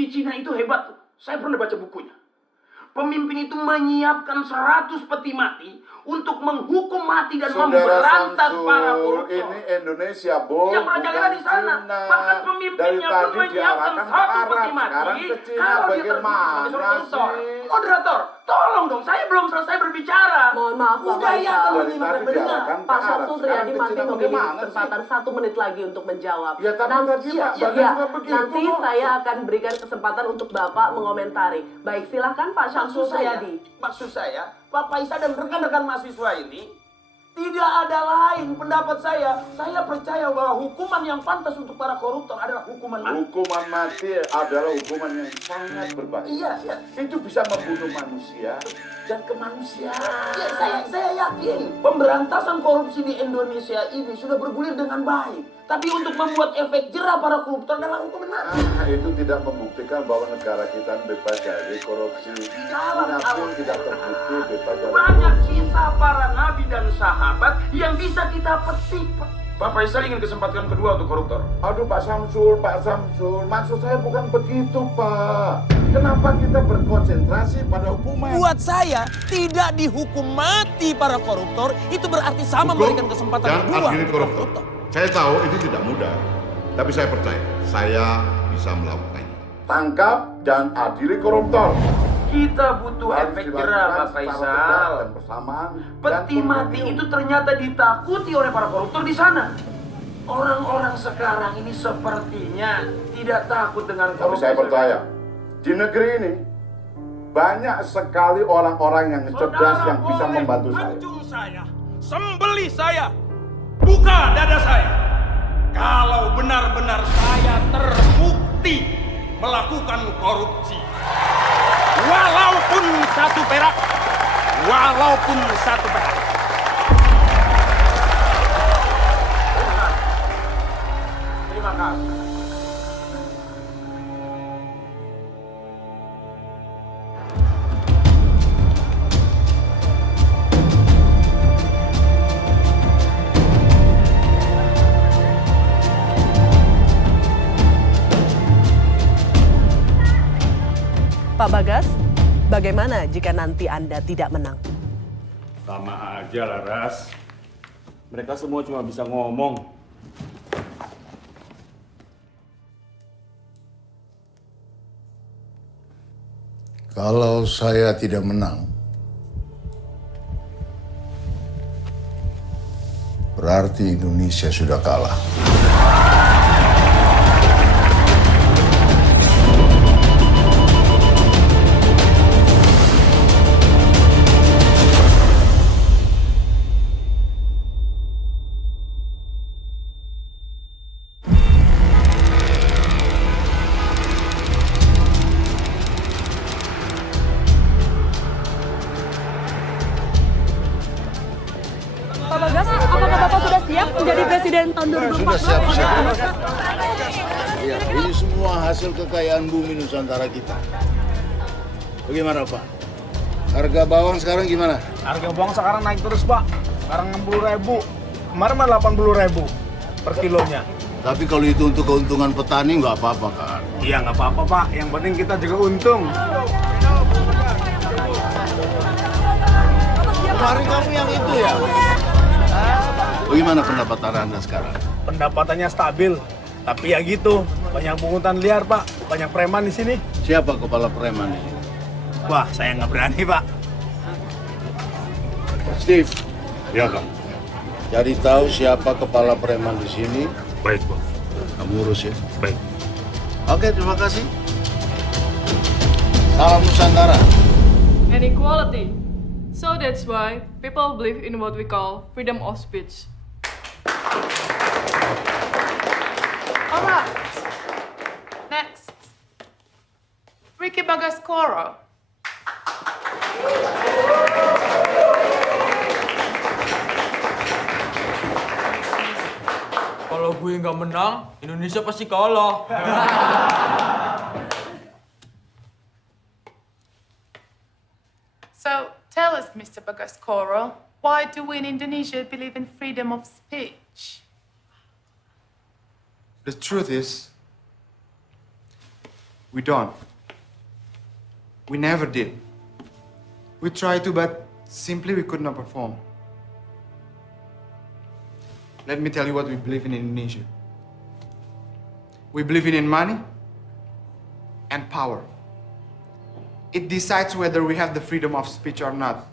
Di Cina itu hebat tuh. Saya pernah baca bukunya. Pemimpin itu menyiapkan 100 peti mati untuk menghukum mati dan memberantas para koruptor. Ini Indonesia, Bo. Yang merajalela di sana. Bahkan pemimpinnya pun menyiapkan 1 peti mati kalau dia terbukti sebagai seorang koruptor. Moderator, tolong dong, saya belum selesai berbicara. Mohon maaf, Pak Faisal. Pak Syamsul Riyadi masih memiliki kesempatan 1 menit lagi untuk menjawab. Ya, tapi tadi Pak Bagas juga begitu. Nanti saya akan berikan kesempatan untuk Bapak mengomentari. Baik, silakan Pak Syamsul Riyadi. Maksud saya, Pak Faisal dan rekan-rekan mahasiswa ini tidak ada lain pendapat saya. Saya percaya bahwa hukuman yang pantas untuk para koruptor adalah hukuman mati. Hukuman mati adalah hukuman yang sangat berbahaya. Iya. Itu bisa membunuh manusia dan kemanusiaan. Ya, saya yakin pemberantasan korupsi di Indonesia ini sudah bergulir dengan baik. Tapi untuk membuat efek jerah para koruptor adalah hukuman mati. Itu tidak membuktikan bahwa negara kita bebas dari korupsi. Manapun tidak terbukti bebas dari Banyak korupsi. kisah para nabi dan sahabat yang bisa kita petik. Pak Faisal ingin kesempatan kedua untuk koruptor. Aduh Pak Samsul, maksud saya bukan begitu Pak. Kenapa kita berkonsentrasi pada hukuman? Buat saya, tidak dihukum mati para koruptor itu berarti sama memberikan kesempatan dan kedua akhiri untuk koruptor. Saya tahu itu tidak mudah, tapi saya percaya saya bisa melakukannya. Tangkap dan adili koruptor. Kita butuh Harus efek dilakukan jerah, Pak secara tegas Faisal. dan bersamaan. Peti mati itu ternyata ditakuti oleh para koruptor di sana. Orang-orang sekarang ini sepertinya tidak takut dengan Tapi korupsi. saya percaya, di negeri ini banyak sekali orang-orang yang cerdas yang bisa membantu saya. Pancung saya, sembelih saya, buka dada saya. Kalau benar-benar saya terbukti melakukan korupsi, walaupun 1 perak, walaupun 1 perak. Terima kasih. Pak Bagas, bagaimana jika nanti Anda tidak menang? Sama aja lah, Ras. Mereka semua cuma bisa ngomong. Kalau saya tidak menang, berarti Indonesia sudah kalah. Pak Bagas, apakah Bapak sudah siap menjadi presiden tahun 2014? Sudah siap. Ya, ini semua hasil kekayaan bumi Nusantara kita. Bagaimana Pak? Harga bawang sekarang gimana? Harga bawang sekarang naik terus, Pak. Sekarang 60.000. Kemarin mah 80.000 per kilonya. Tapi kalau itu untuk keuntungan petani nggak apa-apa kan? Iya, nggak apa-apa, Pak. Yang penting kita juga untung. Kemarin kamu yang itu ya? Bagaimana pendapatan Anda sekarang? Pendapatannya stabil. Tapi ya gitu, banyak pungutan liar, Pak. Banyak preman di sini. Siapa kepala preman ini? Wah, saya nggak berani, Pak. Steve, Ya, Kang. cari tahu siapa kepala preman di sini. Baik, Bang. Kamu urus ya. Baik. Oke, terima kasih. Salam Nusantara. And equality. So that's why people believe in what we call freedom of speech. Alright. Next. Ricky Bagaskoro. Kalau gue nggak menang, Indonesia pasti kalah. So tell us, Mr. Bagaskoro, why do we in Indonesia believe in freedom of speech? The truth is, We don't. We never did. We tried to, but simply we could not perform. Let me tell you what we believe in Indonesia. We believe in money and power. It decides whether we have the freedom of speech or not.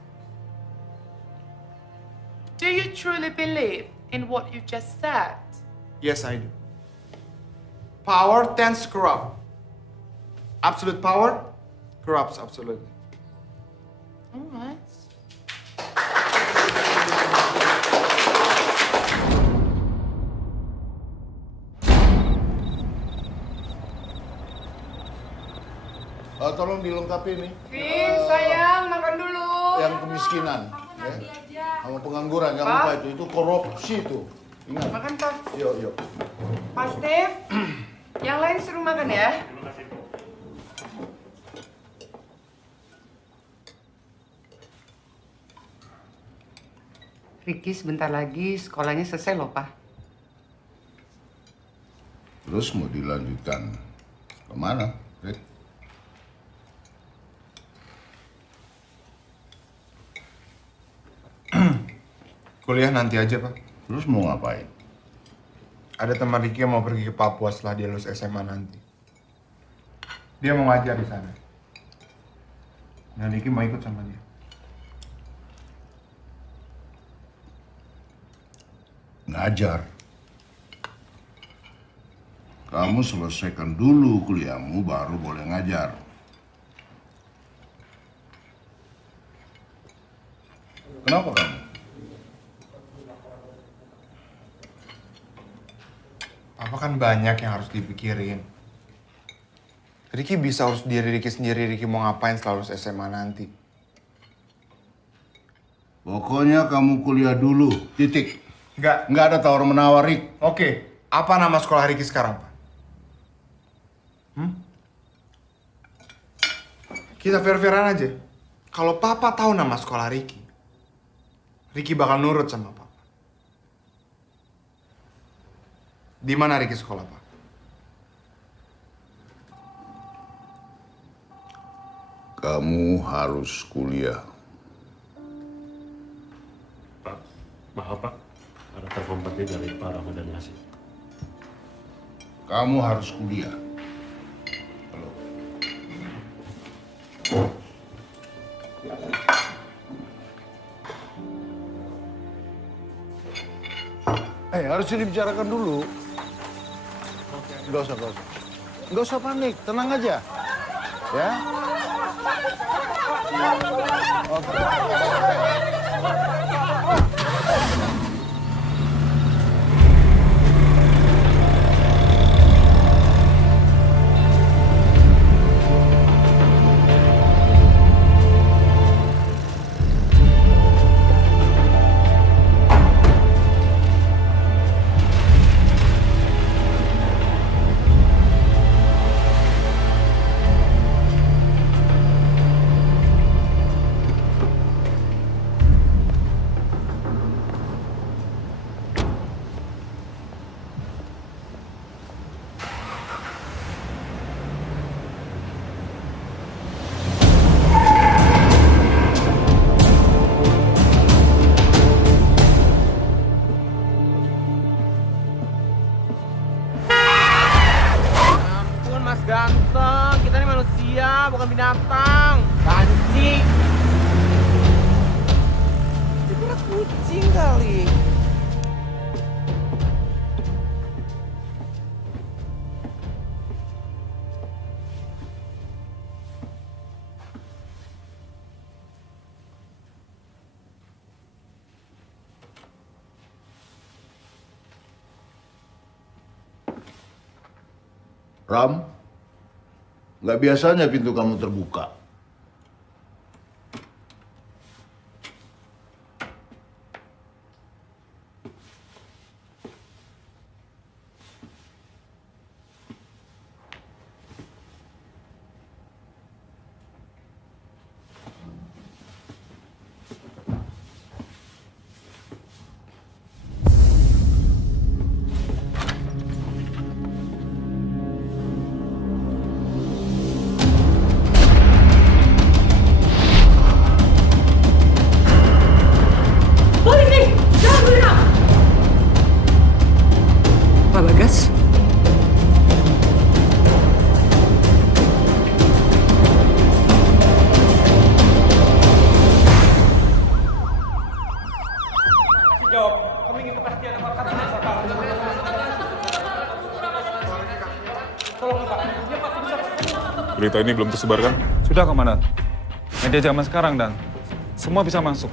Do you truly believe in what you just said? Yes, I do. Power tends to corrupt. Absolute power corrupts absolutely. All right. Tolong dilengkapi nih. Vin, sayang, makan dulu. Yang kemiskinan, ya. Sama pengangguran, jangan lupa itu korupsi itu. Ingat. Makan, Pak. Yuk. Pak Steve, yang lain suruh makan ya. Ricky sebentar lagi sekolahnya selesai loh, Pak. Terus mau dilanjutkan kemana, Rick? Kuliah nanti aja, Pak. Terus mau ngapain? Ada teman Ricky yang mau pergi ke Papua setelah dia lulus SMA nanti. Dia mau ngajar di sana. Dan Ricky mau ikut sama dia. Ngajar. Kamu selesaikan dulu kuliahmu, baru boleh ngajar. Kenapa kamu? Apa kan banyak yang harus dipikirin. Ricky bisa urus diri Ricky sendiri, Ricky mau ngapain setelah lulus SMA nanti. Pokoknya kamu kuliah dulu, titik. Enggak. Nggak ada tawar-menawar, Rick. Oke, apa nama sekolah Ricky sekarang, Pak? Kita fair-fairan aja. Kalau Papa tahu nama sekolah Ricky, Ricky bakal nurut sama Papa. Di mana Ricky sekolah, Pak? Kamu harus kuliah. Pak, maaf Pak. Ada telepon penting dari Pak Ramadan Nasir. Kamu harus kuliah. Halo. Harus dibicarakan dulu. Nggak usah. Nggak usah panik, tenang aja. Ya? Oke. Mas ganteng, kita ini manusia, bukan binatang. Kancing. Dikira kucing kali. Ram, nggak biasanya pintu kamu terbuka. berita ini belum tersebar kan? Sudah, Komandan. Media zaman sekarang, Dan. Semua bisa masuk.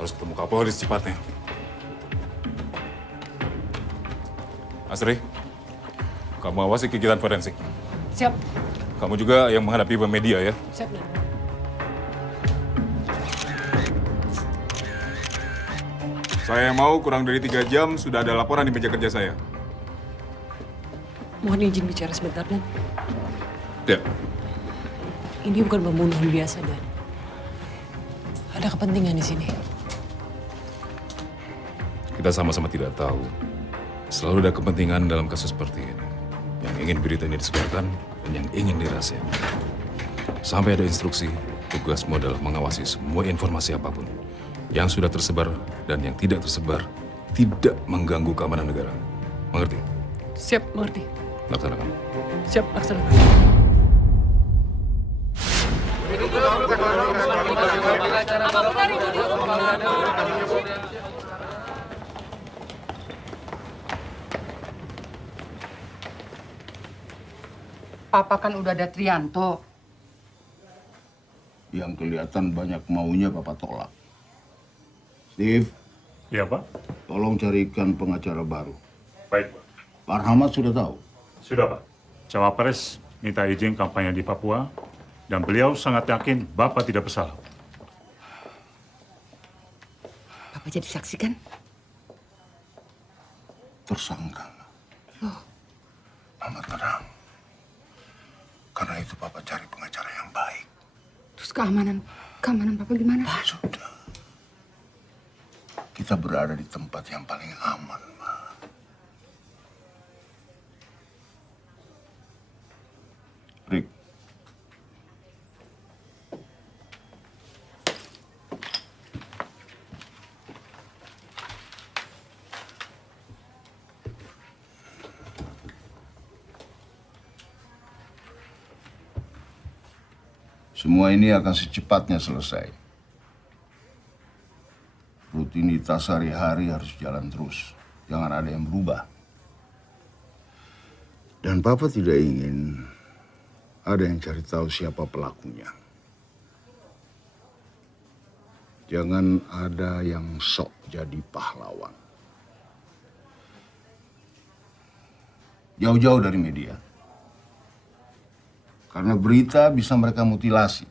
Harus ketemu Kapolri secepatnya. Asri, kamu awasi kegiatan forensik. Siap. Kamu juga yang menghadapi media ya. Siap, Dan. Saya mau kurang dari 3 jam sudah ada laporan di meja kerja saya. Mohon izin bicara sebentar, Dan. Ya. Ini bukan pembunuhan biasa, Dan. Ada kepentingan di sini. Kita sama-sama tidak tahu. Selalu ada kepentingan dalam kasus seperti ini. Yang ingin berita ini disebarkan dan yang ingin dirahasiakan. Sampai ada instruksi, tugasmu adalah mengawasi semua informasi apapun. Yang sudah tersebar dan yang tidak tersebar tidak mengganggu keamanan negara. Mengerti? Siap, mengerti. Laksanakan. Siap, laksanakan. Papa kan udah ada Trianto. Yang kelihatan banyak maunya Papa tolak. Steve. Iya, Pak. Tolong carikan pengacara baru. Baik, Pak. Pak Rahmat sudah tahu? Sudah, Pak. Cawapres minta izin kampanye di Papua dan beliau sangat yakin Bapak tidak bersalah. Papa jadi saksi kan? Tersangka. Loh, Mama tenang. Karena itu Papa cari pengacara yang baik. terus keamanan Papa gimana? Sudah. Kita berada di tempat yang paling aman, Ma. Rick. Semua ini akan secepatnya selesai. Rutinitas sehari-hari harus jalan terus. Jangan ada yang berubah. Dan Papa tidak ingin ada yang cari tahu siapa pelakunya. Jangan ada yang sok jadi pahlawan. Jauh-jauh dari media. Karena berita bisa mereka mutilasi.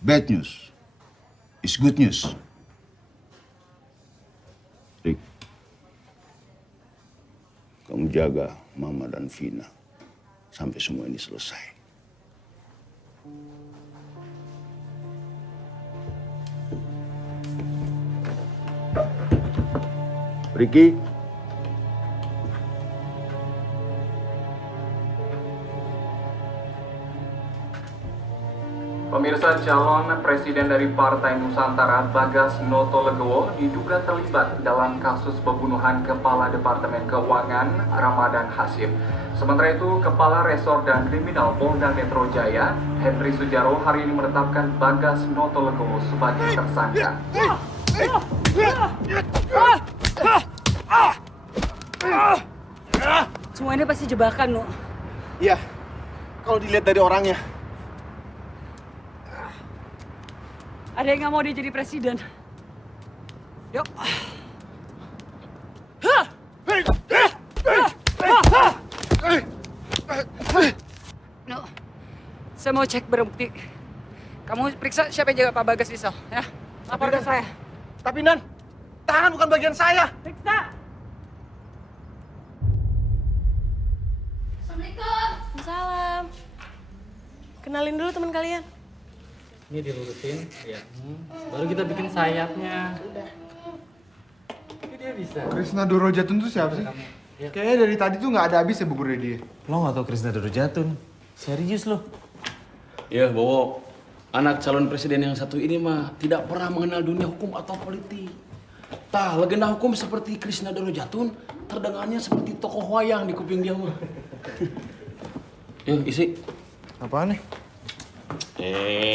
Bad news is good news. Rick, kamu jaga Mama dan Vina sampai semua ini selesai. Ricky. Pemirsa, calon presiden dari Partai Nusantara Bagas Noto Legowo diduga terlibat dalam kasus pembunuhan Kepala Departemen Keuangan Ramadan Hasyim. Sementara itu, Kepala Resor dan Kriminal Polda Metro Jaya, Henry Sujaro, hari ini menetapkan Bagas Noto Legowo sebagai tersangka. Semua ini pasti jebakan, No. Iya, kalau dilihat dari orangnya. Ada yang nggak mau dia jadi presiden. Yuk. No, saya mau cek barang bukti. Kamu periksa siapa yang jaga Pak Bagas Rizal, ya? Lapor ke saya. Tapi Nan, tangan bukan bagian saya. Periksa. Assalamualaikum. Salam. Kenalin dulu teman kalian. Ini dilurusin, ya. Baru kita bikin sayapnya. Ini dia bisa. Krisna Dorojatun tuh siapa sih? Kayaknya dari tadi tuh nggak ada habisnya buburnya dia. Lo nggak tau Krisna Dorojatun? Serius lo? Ya, Bowo. Anak calon presiden yang satu ini mah tidak pernah mengenal dunia hukum atau politik. Tah, legenda hukum seperti Krisna Dorojatun terdengarnya seperti tokoh wayang di kuping dia mah. Yuk, isi. Apaan nih?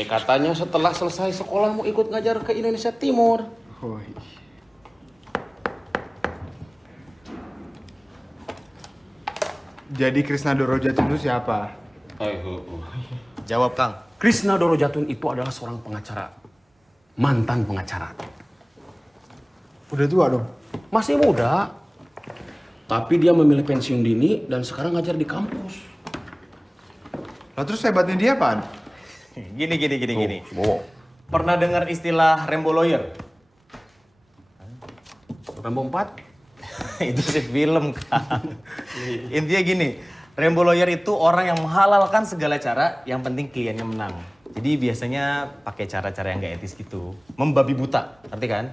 Katanya setelah selesai sekolah mau ikut ngajar ke Indonesia Timur. Oh, Jadi Krisna Dorojatun itu siapa? Jawab, Kang. Krisna Dorojatun itu adalah seorang pengacara. Mantan pengacara. Udah tua dong? Masih muda. Tapi dia memilih pensiun dini dan sekarang ngajar di kampus. Lah terus hebatnya dia apaan? Gini. Pernah dengar istilah Rambo Lawyer? Rambo 4? Itu sih film, Kang. Intinya gini, Rambo Lawyer itu orang yang menghalalkan segala cara, yang penting kliennya menang. Jadi biasanya pakai cara-cara yang gak etis gitu. Membabi buta, ngerti kan?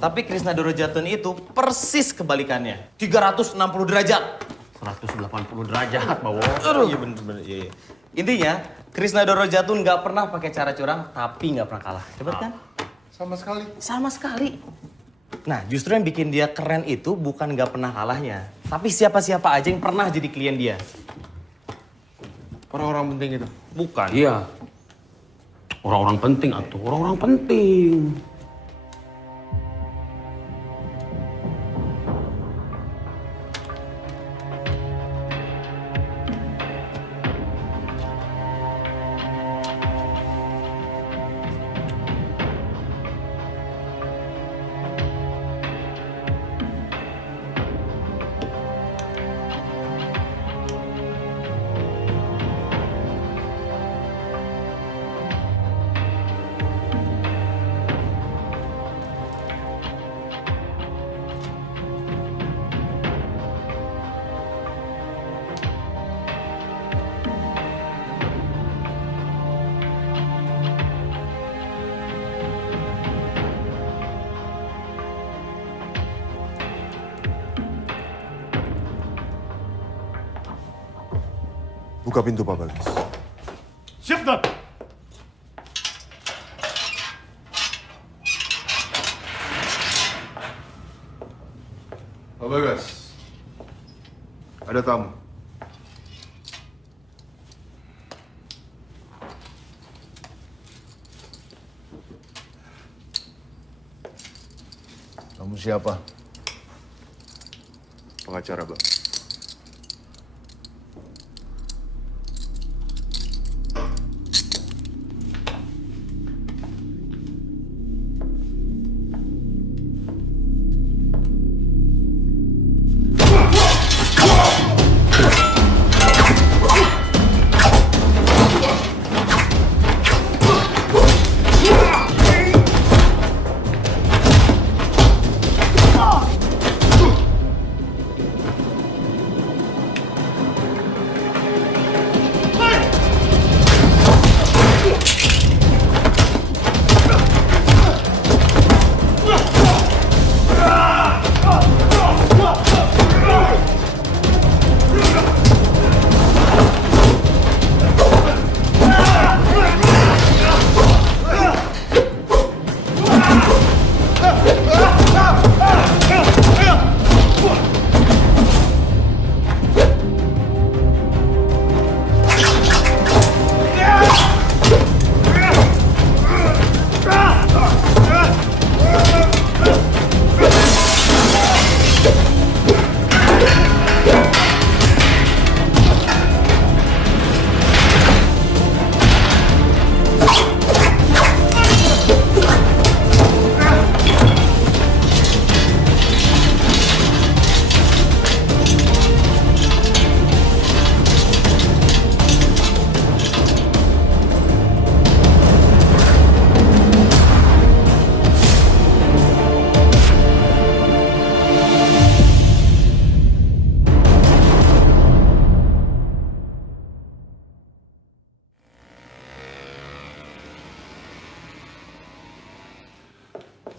Tapi Krisna Dorojatun itu persis kebalikannya. 360 derajat. 180 derajat, Bawo. Iya bener. Iya. Intinya, Krisna Dorojatun gak pernah pakai cara curang, tapi gak pernah kalah. Coba kan? Sama sekali? Sama sekali. Nah, justru yang bikin dia keren itu bukan gak pernah kalahnya. Tapi siapa-siapa aja yang pernah jadi klien dia. Orang-orang penting itu? Bukan. Iya. Orang-orang penting atuh, orang-orang penting. Buka pintu, Pak Bagas. Siap, Dan. Pak Bagas, ada tamu. Kamu siapa? Pengacara, Bang.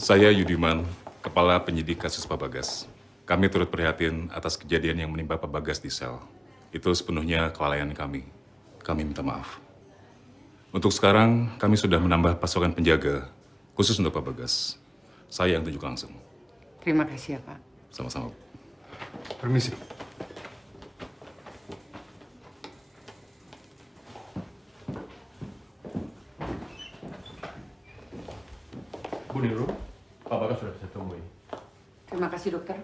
Saya Yudiman, Kepala Penyidik Kasus Pak Bagas. Kami turut prihatin atas kejadian yang menimpa Pak Bagas di sel. Itu sepenuhnya kelalaian kami. Kami minta maaf. Untuk sekarang, kami sudah menambah pasokan penjaga, khusus untuk Pak Bagas. Saya yang tunjuk langsung. Terima kasih ya, Pak. Sama-sama. Permisi. Bu Niru, Pak Bagas sudah bisa temui. Terima kasih, dokter.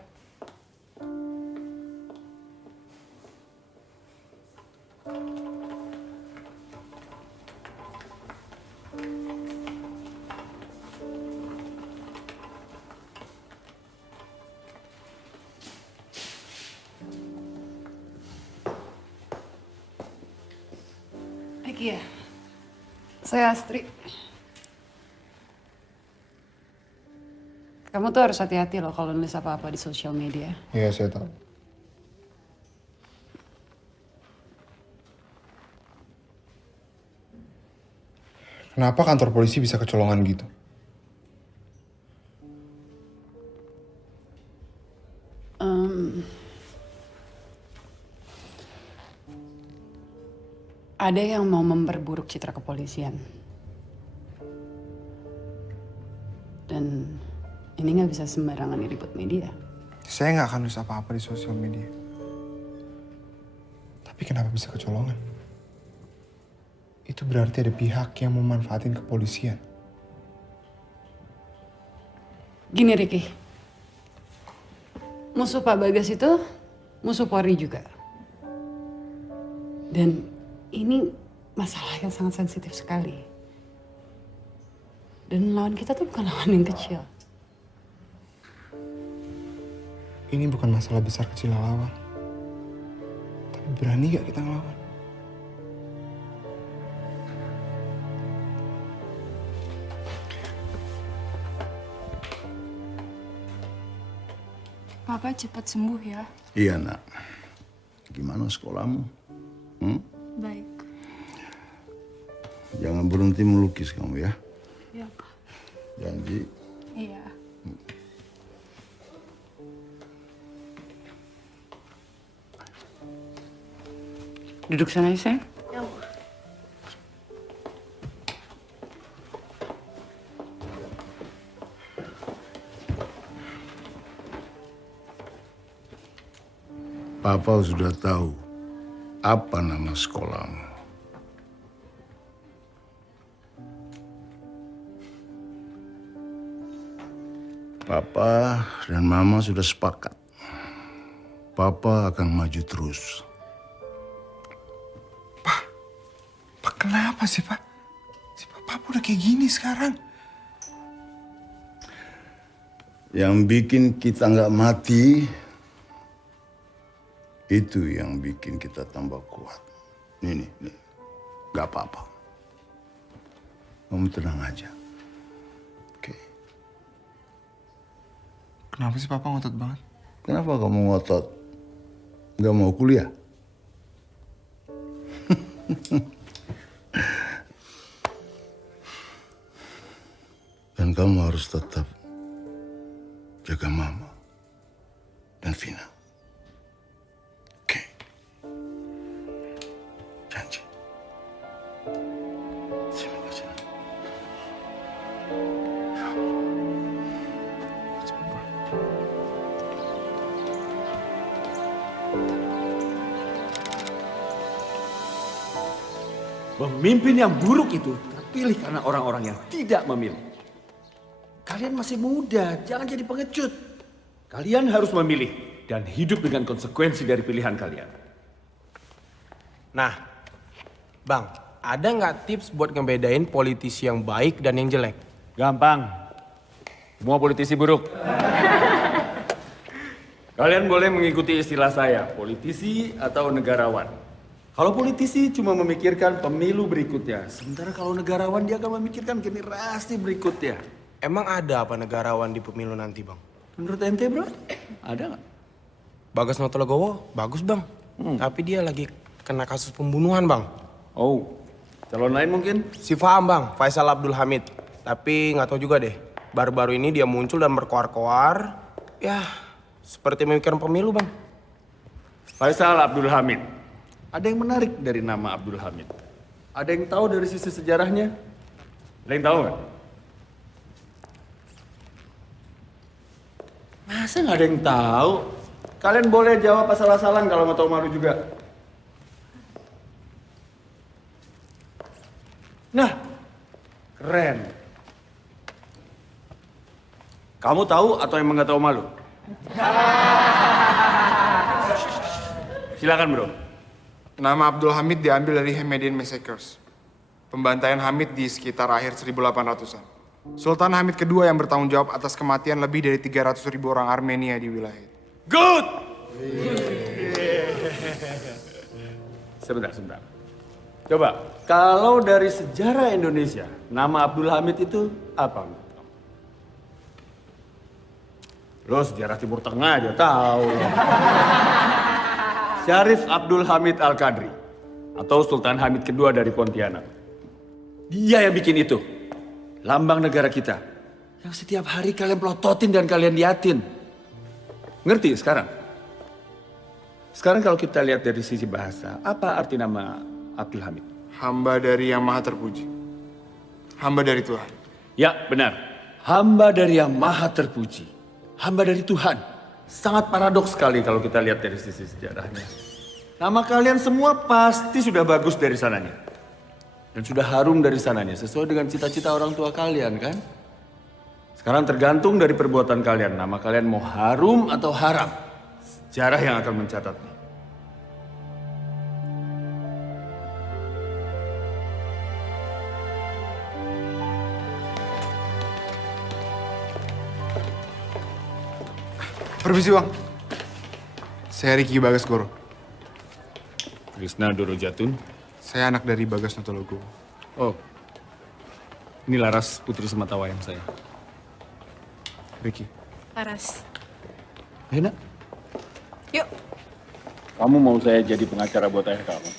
Iya. Saya Astri. Kamu tuh harus hati-hati loh kalau nulis apa-apa di sosial media. Iya, saya tahu. Kenapa kantor polisi bisa kecolongan gitu? Ada yang mau memperburuk citra kepolisian. Dan ini nggak bisa sembarangan diliput media. Saya nggak akan nulis apa-apa di sosial media. Tapi kenapa bisa kecolongan? Itu berarti ada pihak yang memanfaatin kepolisian. Gini Ricky, musuh Pak Bagas itu musuh Polri juga. Dan ini masalah yang sangat sensitif sekali. Dan lawan kita tuh bukan lawan yang kecil. Ini bukan masalah besar kecil lawan. Tapi berani gak kita ngelawan? Papa cepat sembuh ya. Iya, nak. Gimana sekolahmu? Baik. Jangan berhenti melukis kamu ya. Iya, Pak. Janji. Iya. Duduk sana ya, sayang. Ya, Ma. Papa sudah tahu apa nama sekolahmu. Papa dan Mama sudah sepakat. Papa akan maju terus. Pak, kenapa sih, Pak? Si Papa udah kayak gini sekarang. Yang bikin kita nggak mati, itu yang bikin kita tambah kuat. Nih, nggak apa-apa. Kamu tenang aja. Oke. Kenapa sih Papa ngotot banget? Kenapa kamu ngotot? Nggak mau kuliah? Dan kamu harus tetap jaga Mama dan Vina. Oke. Janji. Terima kasih. Pemimpin yang buruk itu terpilih karena orang-orang yang tidak memilih. Kalian masih muda, jangan jadi pengecut. Kalian harus memilih dan hidup dengan konsekuensi dari pilihan kalian. Nah, Bang, ada nggak tips buat ngebedain politisi yang baik dan yang jelek? Gampang. Semua politisi buruk. Kalian boleh mengikuti istilah saya, politisi atau negarawan. Kalau politisi cuma memikirkan pemilu berikutnya, sementara kalau negarawan dia akan memikirkan generasi berikutnya. Emang ada apa negarawan di pemilu nanti, Bang? Menurut ente, bro? Ada nggak? Bagas Notolegowo bagus, Bang. Tapi dia lagi kena kasus pembunuhan, Bang. Oh, calon lain mungkin? Si Faham, Bang. Faisal Abdul Hamid. Tapi nggak tahu juga deh. Baru-baru ini dia muncul dan berkoar-koar. Ya, seperti memikirkan pemilu, Bang. Faisal Abdul Hamid. Ada yang menarik dari nama Abdul Hamid? Ada yang tahu dari sisi sejarahnya? Ada yang tahu nggak? Masa nggak ada yang tahu? Kalian boleh jawab asal-asalan kalau nggak tahu malu juga. Nah, keren. Kamu tahu atau emang nggak tahu malu? Silakan, bro. Nama Abdul Hamid diambil dari Hamidian Massacres. Pembantaian Hamid di sekitar akhir 1800-an. Sultan Hamid kedua yang bertanggung jawab atas kematian lebih dari 300.000 orang Armenia di wilayah itu. Good! Sebentar. Coba, kalau dari sejarah Indonesia, nama Abdul Hamid itu apa? Lo sejarah Timur Tengah aja tahu. Syarif Abdul Hamid Al-Qadri atau Sultan Hamid kedua dari Pontianak. Dia yang bikin itu. Lambang negara kita. Yang setiap hari kalian pelototin dan kalian liatin. Ngerti sekarang? Sekarang kalau kita lihat dari sisi bahasa, apa arti nama Abdul Hamid? Hamba dari Yang Maha Terpuji. Hamba dari Tuhan. Ya, benar. Hamba dari Yang Maha Terpuji. Hamba dari Tuhan. Sangat paradoks sekali kalau kita lihat dari sisi sejarahnya. Nama kalian semua pasti sudah bagus dari sananya. Dan sudah harum dari sananya, sesuai dengan cita-cita orang tua kalian, kan? Sekarang tergantung dari perbuatan kalian. Nama kalian mau harum atau haram. Sejarah yang akan mencatatnya. Permisi Bang. Saya Riki Bagasgoro. Krishna Dorojatun. Saya anak dari Bagas Notologo. Oh, ini Laras, putri sematawayang saya. Riki. Laras. Enak. Yuk. Kamu mau saya jadi pengacara buat ayah kamu?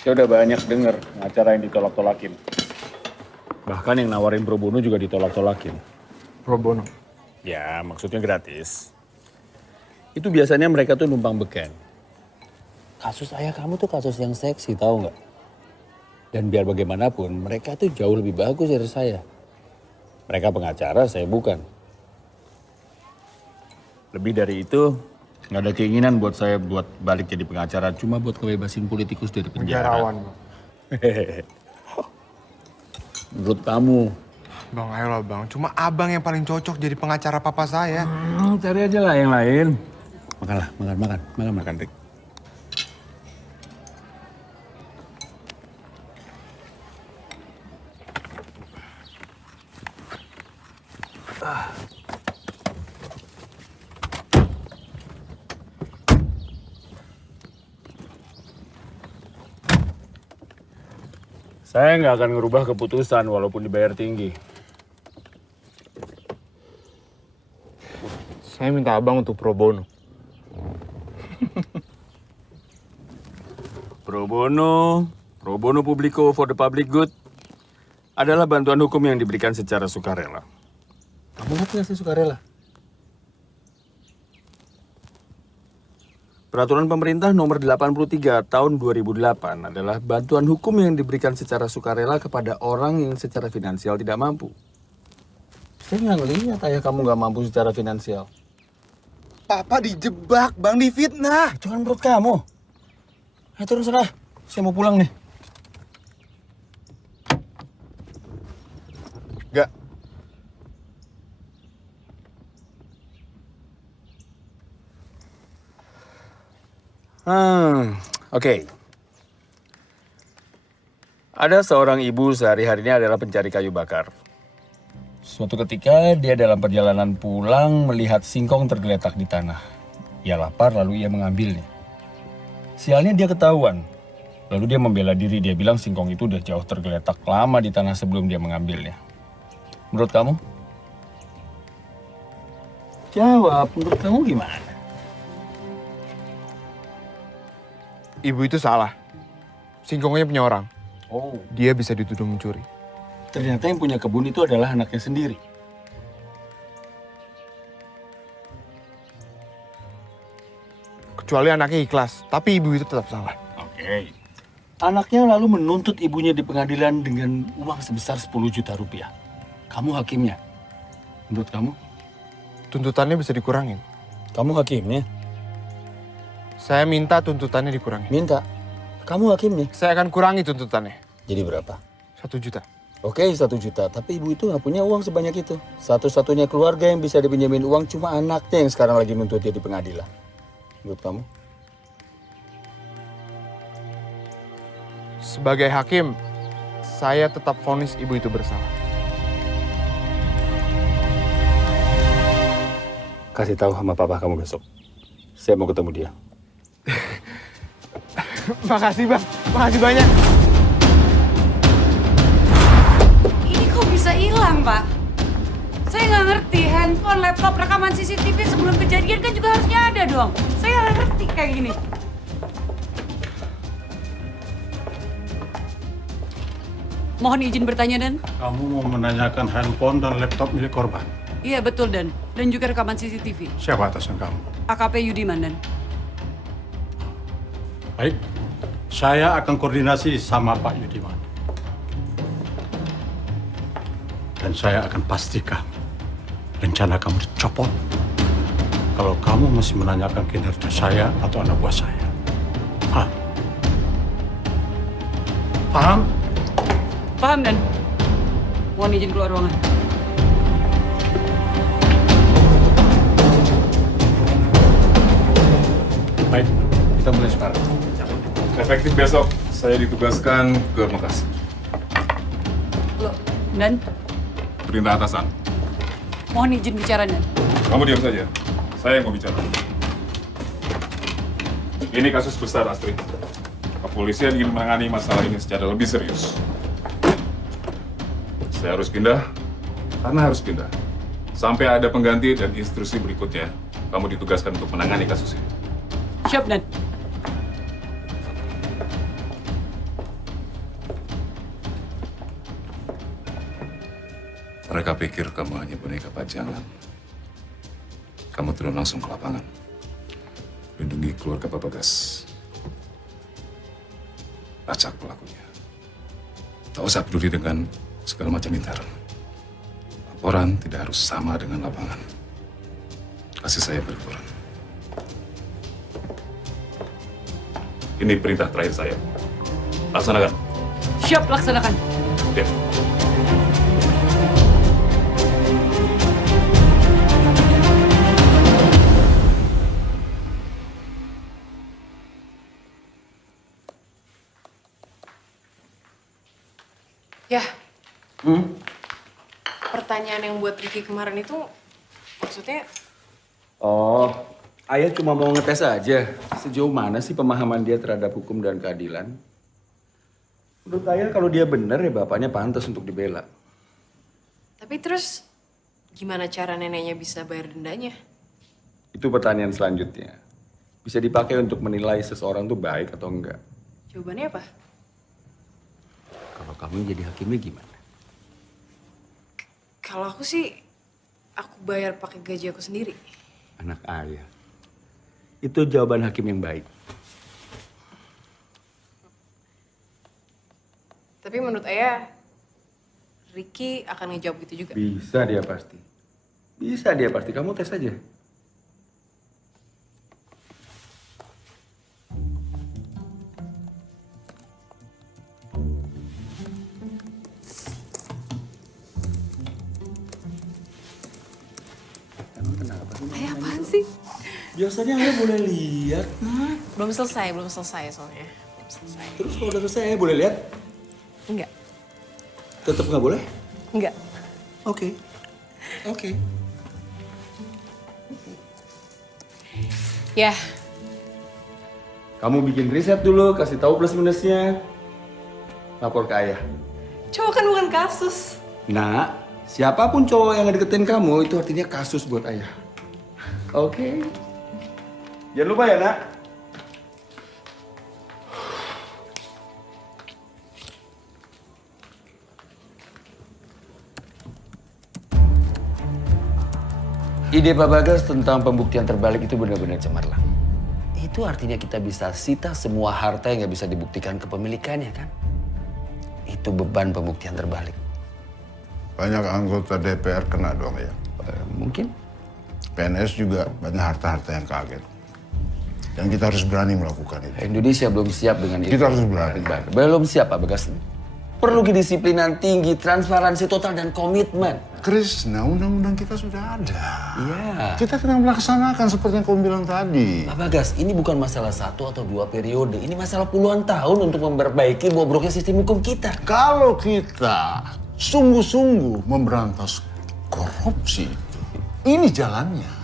Saya udah banyak dengar pengacara yang ditolak-tolakin. Bahkan yang nawarin pro bono juga ditolak-tolakin. Pro bono? Ya, maksudnya gratis. Itu biasanya mereka tuh numpang beken. Kasus ayah kamu tuh kasus yang seksi, tahu nggak? Dan biar bagaimanapun, mereka tuh jauh lebih bagus dari saya. Mereka pengacara, saya bukan. Lebih dari itu, nggak ada keinginan buat saya buat balik jadi pengacara, cuma buat kebebasin politikus dari penjara. Negarawan. Menurut kamu? Bang, ayolah Bang. Cuma abang yang paling cocok jadi pengacara papa saya. Cari aja lah yang lain. Makanlah, makan, Rick. Saya nggak akan ngerubah keputusan walaupun dibayar tinggi. Saya minta abang untuk pro bono. Pro bono publico for the public good adalah bantuan hukum yang diberikan secara sukarela. Kamu ngerti nggak sih sukarela? Peraturan pemerintah nomor 83 tahun 2008 adalah bantuan hukum yang diberikan secara sukarela kepada orang yang secara finansial tidak mampu. Saya nggak ngelihat ayah kamu nggak mampu secara finansial. Papa dijebak, Bang, difitnah. Itu kan menurut kamu. Ayo turun sana, saya mau pulang nih. Gak. Oke. Ada seorang ibu sehari-harinya adalah pencari kayu bakar. Suatu ketika dia dalam perjalanan pulang melihat singkong tergeletak di tanah. Ia lapar lalu ia mengambilnya. Sialnya dia ketahuan. Lalu dia membela diri, dia bilang singkong itu udah jauh tergeletak lama di tanah sebelum dia mengambilnya. Menurut kamu? Jawab, menurut kamu gimana? Ibu itu salah. Singkongnya punya orang. Oh. Dia bisa dituduh mencuri. Ternyata yang punya kebun itu adalah anaknya sendiri. Kecuali anaknya ikhlas, tapi ibu itu tetap salah. Oke. Anaknya lalu menuntut ibunya di pengadilan dengan uang sebesar 10 juta rupiah. Kamu hakimnya. Menurut kamu? Tuntutannya bisa dikurangin. Kamu hakimnya? Saya minta tuntutannya dikurangi. Minta? Kamu hakimnya? Saya akan kurangi tuntutannya. Jadi berapa? 1 juta. Oke, 1 juta. Tapi ibu itu nggak punya uang sebanyak itu. Satu-satunya keluarga yang bisa dipinjemin uang cuma anaknya yang sekarang lagi nuntut dia di pengadilan. Menurut kamu? Sebagai hakim, saya tetap vonis ibu itu bersalah. Kasih tahu sama papa kamu besok. Saya mau ketemu dia. Makasih bang, makasih banyak. Ini kok bisa hilang, Pak? Saya nggak ngerti, handphone, laptop, rekaman CCTV sebelum kejadian kan juga harusnya ada dong. Saya nggak ngerti kayak gini. Mohon izin bertanya, Dan. Kamu mau menanyakan handphone dan laptop milik korban? Iya, betul, Dan. Dan juga rekaman CCTV. Siapa atasan kamu? AKP Yudiman, Dan. Baik, saya akan koordinasi sama Pak Yudiman. Dan saya akan pastikan rencana kamu dicopot kalau kamu masih menanyakan kinerja saya atau anak buah saya. Paham? Paham? Paham, Dan. Mohon izin keluar ruangan. Baik, kita mulai sekarang. Efektif besok, saya ditugaskan ke Makassar. Loh, Dan. Perintah atasan. Mohon izin bicara, Dan. Kamu diam saja. Saya yang mau bicara. Ini kasus besar, Astrid. Kepolisian ingin menangani masalah ini secara lebih serius. Saya harus pindah, karena harus pindah. Sampai ada pengganti dan instruksi berikutnya, kamu ditugaskan untuk menangani kasus ini. Siap, Dan. Mereka pikir kamu hanya boneka pajangan. Kamu turun langsung ke lapangan. Lindungi keluarga Pak Bagas. Acak pelakunya. Tak usah peduli dengan segala macam intern. Laporan tidak harus sama dengan lapangan. Kasih saya berlaporan. Ini perintah terakhir saya. Laksanakan. Siap, laksanakan. Ya. Ya. Pertanyaan yang buat Ricky kemarin itu maksudnya Oh, ayah cuma mau ngetes aja. Sejauh mana sih pemahaman dia terhadap hukum dan keadilan? Menurut ayah kalau dia benar ya bapaknya pantas untuk dibela. tapi terus gimana cara neneknya bisa bayar dendanya? Itu pertanyaan selanjutnya. Bisa dipakai untuk menilai seseorang tuh baik atau enggak. Jawabannya apa? Kalau kamu jadi hakimnya gimana? Kalau aku sih aku bayar pakai gaji aku sendiri. Anak ayah. Itu jawaban hakim yang baik. Tapi menurut ayah, Ricky akan ngejawab gitu juga. Bisa dia pasti. Bisa dia pasti. Kamu tes aja. Ayah apaan sih? Biasanya ayah boleh lihat, nah. Belum selesai soalnya. Belum selesai. Terus kalau udah selesai ayah boleh lihat? Enggak. Tetap nggak boleh? Enggak. Oke. Oke. Ya. Kamu bikin riset dulu, kasih tahu plus minusnya. Lapor ke ayah. Cowok kan bukan kasus. Nah, siapapun cowok yang ngedeketin kamu itu artinya kasus buat ayah. Oke. Jangan lupa ya, Nak. Ide Pak Bagas tentang pembuktian terbalik itu benar-benar cemerlang. Itu artinya kita bisa sita semua harta yang nggak bisa dibuktikan kepemilikannya, kan? Itu beban pembuktian terbalik. Banyak anggota DPR kena dong ya. Mungkin. PNS juga banyak harta-harta yang kaget. Dan kita harus berani melakukan itu. Indonesia belum siap dengan itu. Kita harus berani. Belum siap, Pak Bagas. Perlu kedisiplinan tinggi, transparansi total, dan komitmen. Krishna, undang-undang kita sudah ada. Iya. Kita sedang melaksanakan seperti yang kamu bilang tadi. Pak Bagas, ini bukan masalah 1 atau 2 periode. Ini masalah puluhan tahun untuk memperbaiki bobroknya sistem hukum kita. Kalau kita sungguh-sungguh memberantas korupsi, ini jalannya.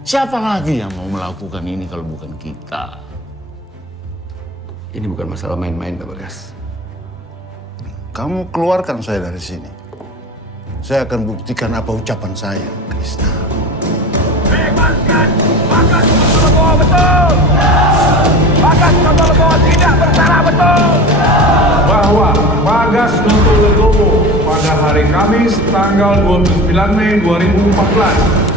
Siapa lagi yang mau melakukan ini kalau bukan kita? Ini bukan masalah main-main, Pak Bagas. Kamu keluarkan saya dari sini. Saya akan buktikan apa ucapan saya, Krishna. Bebaskan Bagas Notolego, betul! Bagas Notolego tidak bersalah, betul! Bahwa Bagas Notolego pada hari Kamis tanggal 29 Mei 2014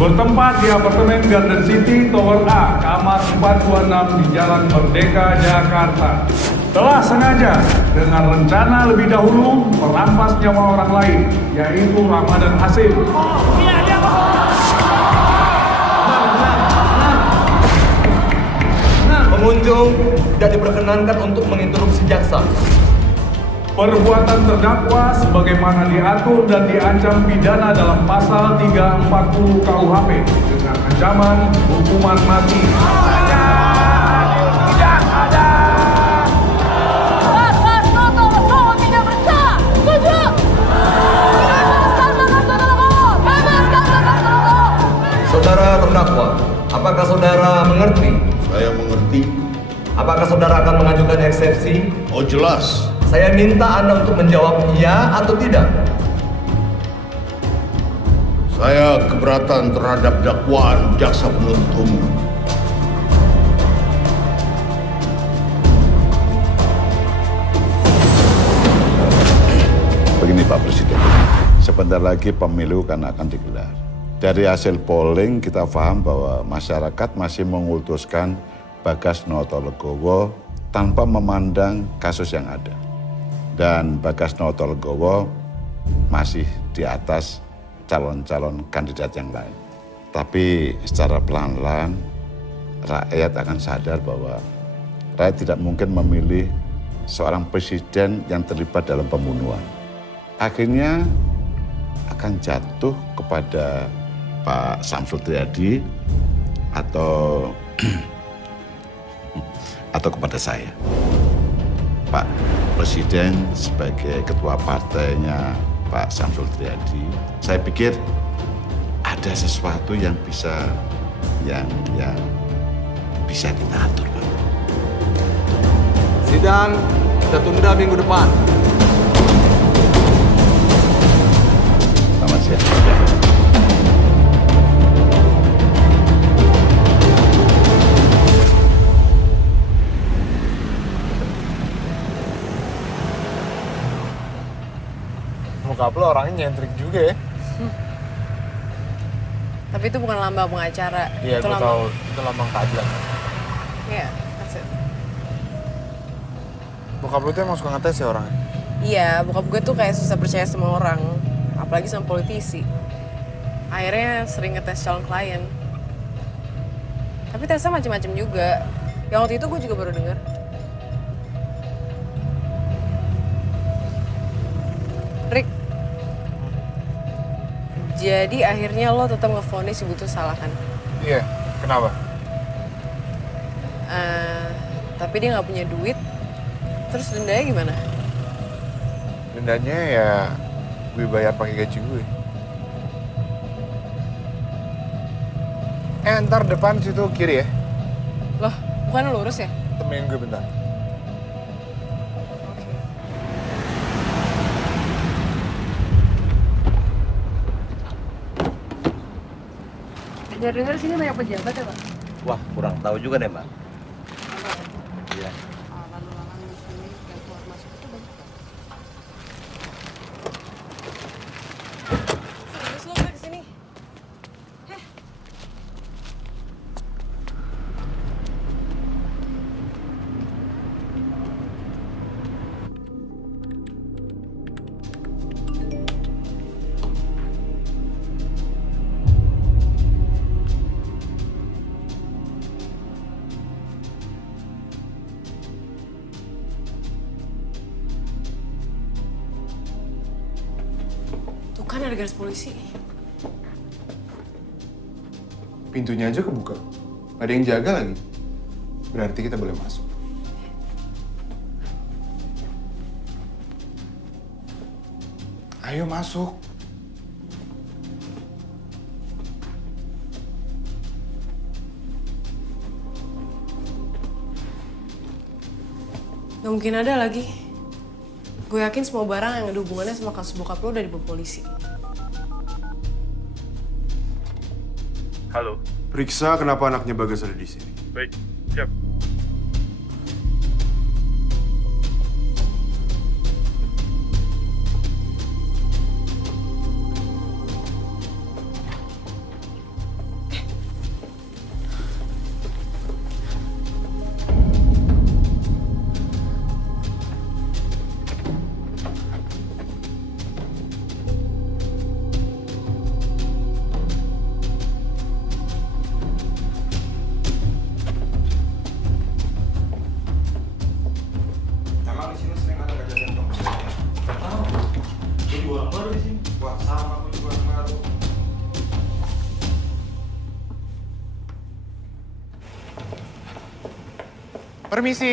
bertempat di apartemen Garden City Tower A, kamar 426 di Jalan Merdeka, Jakarta, telah sengaja dengan rencana lebih dahulu merampas nyawa orang lain, yaitu Ramadan Hasim. Pengunjung tidak diperkenankan untuk menginterupsi jaksa. Perbuatan terdakwa sebagaimana diatur dan diancam pidana dalam pasal 340 KUHP dengan ancaman hukuman mati. Tidak ada! Bagas Notolego tidak bersalah! Setuju! Bebaskan Bagas Notolego! Bebaskan Bagas Notolego! Saudara terdakwa, apakah saudara mengerti? Saya mengerti. Apakah saudara akan mengajukan eksepsi? Oh jelas. Saya minta Anda untuk menjawab iya atau tidak. Saya keberatan terhadap dakwaan jaksa penuntut umum. Begini Pak Presiden, sebentar lagi pemilu kan akan digelar. Dari hasil polling kita paham bahwa masyarakat masih mengultuskan Bagas Notolego tanpa memandang kasus yang ada. Dan Bagas Notolego masih di atas calon-calon kandidat yang lain. Tapi secara pelan-pelan rakyat akan sadar bahwa rakyat tidak mungkin memilih seorang presiden yang terlibat dalam pembunuhan. Akhirnya akan jatuh kepada Pak Samsul Triadi atau kepada saya. Pak Presiden sebagai ketua partainya Pak Samsul Triadi, saya pikir ada sesuatu yang bisa kita atur, Pak. Sidang kita tunda minggu depan. Selamat siang. Bokap lo orangnya nyentrik juga ya. Tapi itu bukan lambang pengacara. Iya, gue tahu. Itu lambang keadilan. Iya, that's it. Bokap lo tuh emang suka ngetes ya orangnya? Iya, bokap gue tuh kayak susah percaya sama orang. Apalagi sama politisi. Akhirnya sering ngetes calon klien. Tapi tesnya macam-macam juga. Yang waktu itu gue juga baru dengar. Rick, jadi akhirnya lo tetap ngevonis ibu tuh salah kan? Iya, kenapa? Tapi dia nggak punya duit, terus dendanya gimana? Dendanya ya gue bayar pakai gaji gue. Ntar depan situ kiri ya. Loh, bukan lurus ya? Temenin gue bentar. Dengar-dengar sini banyak pejabat ya, Pak? Wah, kurang tahu juga deh, Mbak. Iya. Terus lo ke sini. Tuh kan ada garis polisi. Pintunya aja kebuka. Ada yang jaga lagi. Berarti kita boleh masuk. Ayo masuk. Gak mungkin ada lagi. Gue yakin semua barang yang ada hubungannya sama kasus bokap lo udah dibawa polisi. Halo. Periksa kenapa anaknya Bagas ada di sini. Baik, siap. Emang di sini sering ada kejadian pembunuhan? Tahu. Gue juga orang baru di sini. Wah, sama gue juga orang baru. Permisi.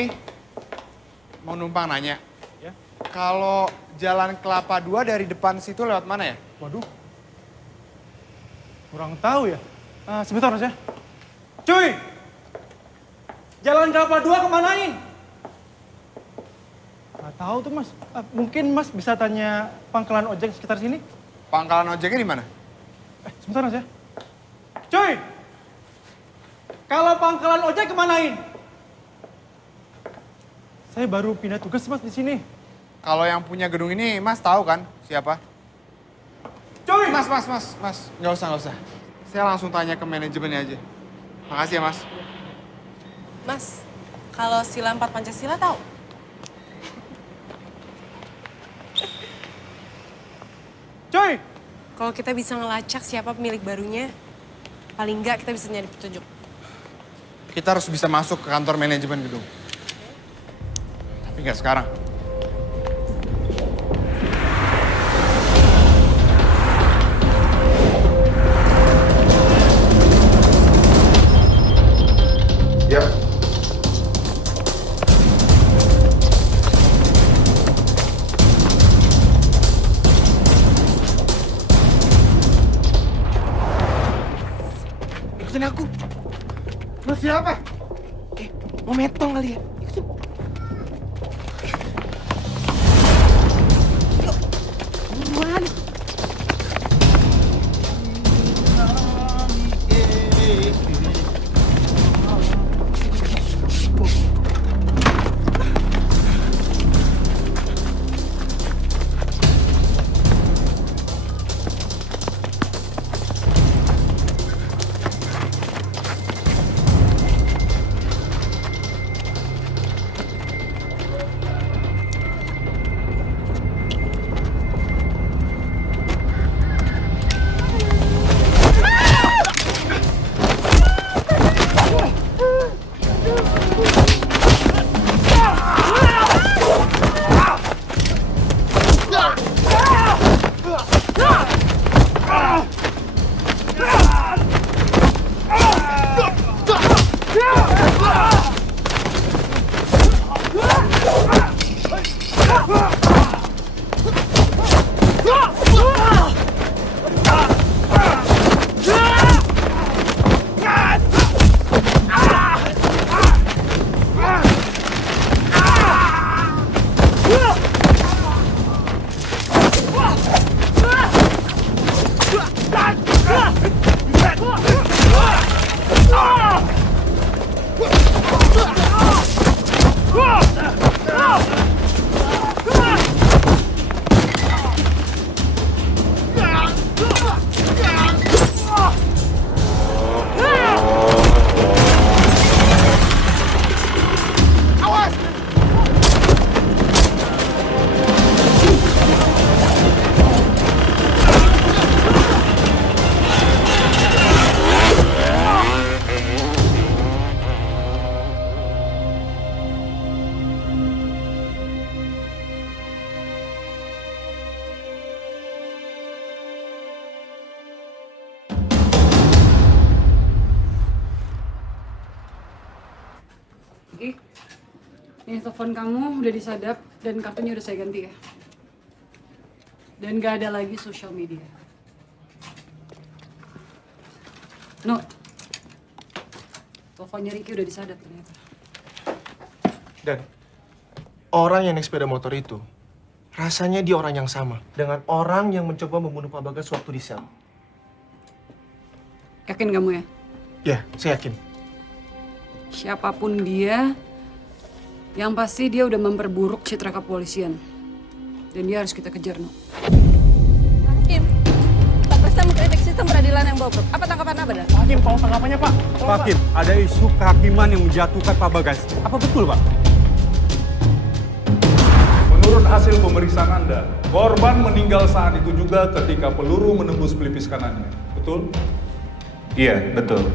Mau numpang nanya. Ya. Kalau Jalan Kelapa 2 dari depan situ lewat mana ya? Waduh. Kurang tahu ya. Sebentar Mas ya. Cuy! Jalan Kelapa 2 kemanain? Nggak tahu tuh Mas. Mungkin Mas bisa tanya pangkalan ojek sekitar sini? Pangkalan ojeknya di mana? Sebentar Mas ya. Cuy! Kalau pangkalan ojek kemanain? Saya baru pindah tugas Mas di sini. Kalau yang punya gedung ini Mas tahu kan siapa? Cuy! Mas. Nggak usah. Saya langsung tanya ke manajemennya aja. Makasih ya Mas. Mas, kalau sila 4 Pancasila tahu? Cuy! Kalau kita bisa ngelacak siapa pemilik barunya, paling nggak kita bisa nyari petunjuk. Kita harus bisa masuk ke kantor manajemen gedung. Tapi nggak sekarang. Ya. Ikutin aku. Mas siapa? Mau metong kali ya? Buruan. Oke. Nih telepon kamu udah disadap dan kartunya udah saya ganti ya. Dan gak ada lagi sosial media. No. Teleponnya Ricky udah disadap ternyata. Dan Orang yang naik sepeda motor itu, rasanya dia orang yang sama dengan orang yang mencoba membunuh Pak Bagas waktu di sel. Yakin kamu ya? Ya, saya yakin. Siapapun dia, yang pasti dia udah memperburuk citra kepolisian. Dan dia harus kita kejar, No. Hakim, Pak Presta mengkritik sistem peradilan yang bobrok. Apa tanggapan Abah? Hakim, tolong tanggapannya, Pak. Pak Hakim, ada isu kehakiman yang menjatuhkan Pak Bagas. Apa betul, Pak? Menurut hasil pemeriksaan Anda, korban meninggal saat itu juga ketika peluru menembus pelipis kanannya. Betul? Iya, betul.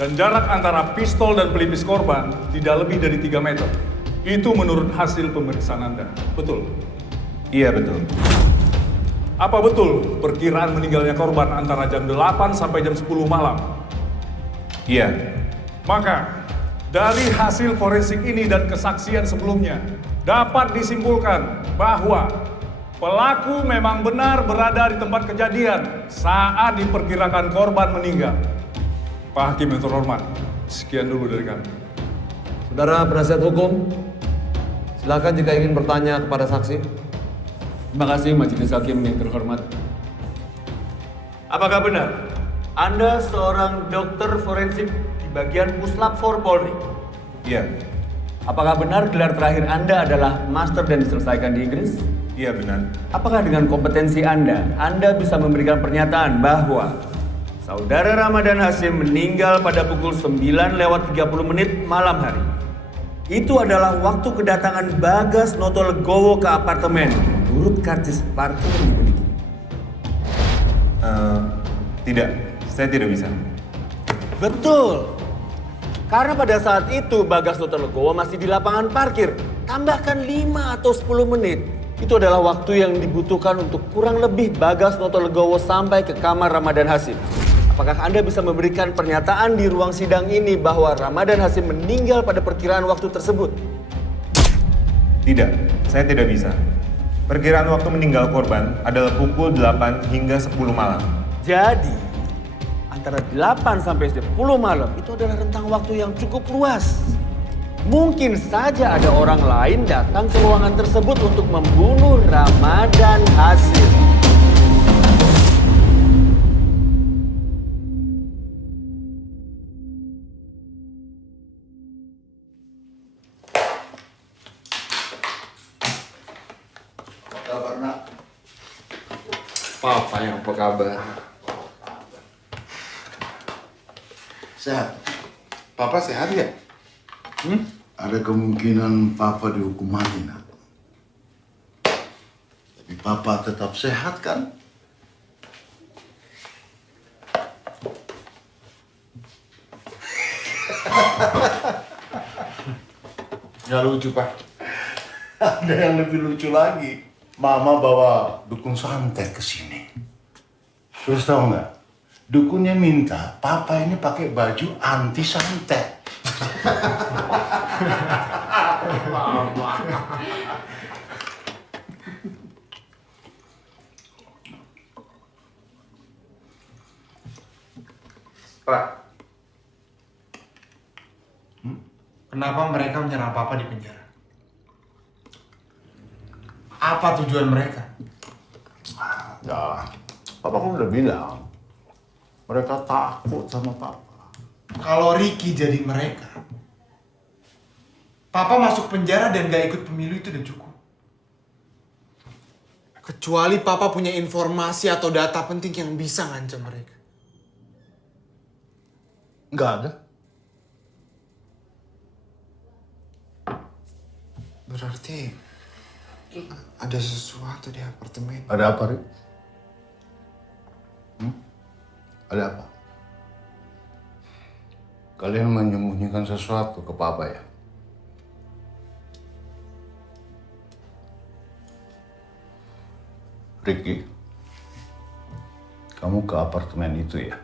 Dan jarak antara pistol dan pelipis korban tidak lebih dari 3 meter. Itu menurut hasil pemeriksaan Anda. Betul? Iya, betul. Apa betul perkiraan meninggalnya korban antara jam 8 sampai jam 10 malam? Iya. Maka, dari hasil forensik ini dan kesaksian sebelumnya, dapat disimpulkan bahwa pelaku memang benar berada di tempat kejadian saat diperkirakan korban meninggal. Pak Hakim yang terhormat, sekian dulu dari kami. Saudara penasihat hukum, silakan jika ingin bertanya kepada saksi. Terima kasih Majelis Hakim yang terhormat. Apakah benar Anda seorang dokter forensik di bagian Puslap 4 Polri? Iya. Apakah benar gelar terakhir Anda adalah master dan diselesaikan di Inggris? Iya, benar. Apakah dengan kompetensi Anda bisa memberikan pernyataan bahwa Saudara Ramadan Hasyim meninggal pada pukul 9:30 malam hari? Itu adalah waktu kedatangan Bagas Notolegowo ke apartemen menurut karcis parkir yang dimiliki. Tidak, saya tidak bisa. Betul. Karena pada saat itu Bagas Notolegowo masih di lapangan parkir. Tambahkan 5 atau 10 menit. Itu adalah waktu yang dibutuhkan untuk kurang lebih Bagas Notolegowo sampai ke kamar Ramadan Hasyim. Apakah Anda bisa memberikan pernyataan di ruang sidang ini bahwa Ramadan Hasyim meninggal pada perkiraan waktu tersebut? Tidak, saya tidak bisa. Perkiraan waktu meninggal korban adalah pukul 8 hingga 10 malam. Jadi, antara 8 sampai 10 malam itu adalah rentang waktu yang cukup luas. Mungkin saja ada orang lain datang ke ruangan tersebut untuk membunuh Ramadan Hasyim. Papa yang apa kabar? Sehat. Papa sehat ya? Ada kemungkinan Papa dihukum mati, nak. Tapi Papa tetap sehat kan? Nggak lucu, Pak. Ada yang lebih lucu lagi. Mama bawa dukun santet ke sini. Terus tahu nggak? Dukunnya minta Papa ini pakai baju anti santet. Mama. Pak, kenapa mereka menyerang Papa di penjara? Apa tujuan mereka? Ya, Papa kan udah bilang. Mereka takut sama Papa. Kalau Ricky jadi mereka, Papa masuk penjara dan gak ikut pemilu itu udah cukup. Kecuali Papa punya informasi atau data penting yang bisa ngancam mereka. Nggak ada. Berarti ada sesuatu di apartemen. Ada apa, Rik? Ada apa? Kalian menyembunyikan sesuatu ke Papa ya? Ricky, kamu ke apartemen itu ya?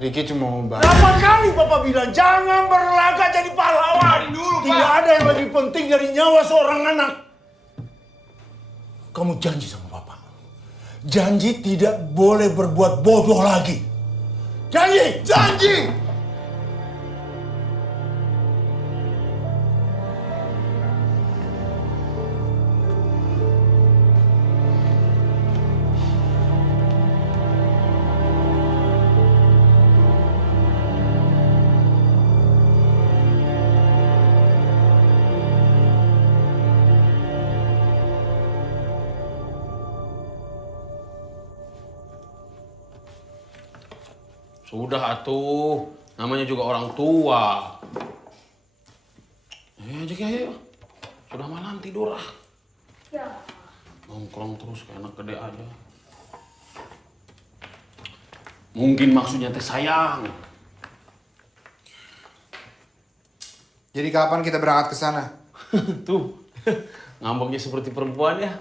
Ricky cuma mau bantu. Berapa kali Papa bilang jangan berlagak jadi pahlawan dulu, Pak. Tidak ada yang lebih penting dari nyawa seorang anak. Kamu janji sama Papa. Janji tidak boleh berbuat bodoh lagi. Janji! Janji! Sudah atuh, namanya juga orang tua. Aja ayo. Sudah malam tidur ah. Ya. Nongkrong terus kayak anak gede aja. Mungkin maksudnya teh sayang. Jadi kapan kita berangkat ke sana? Tuh, ngambeknya seperti perempuan ya.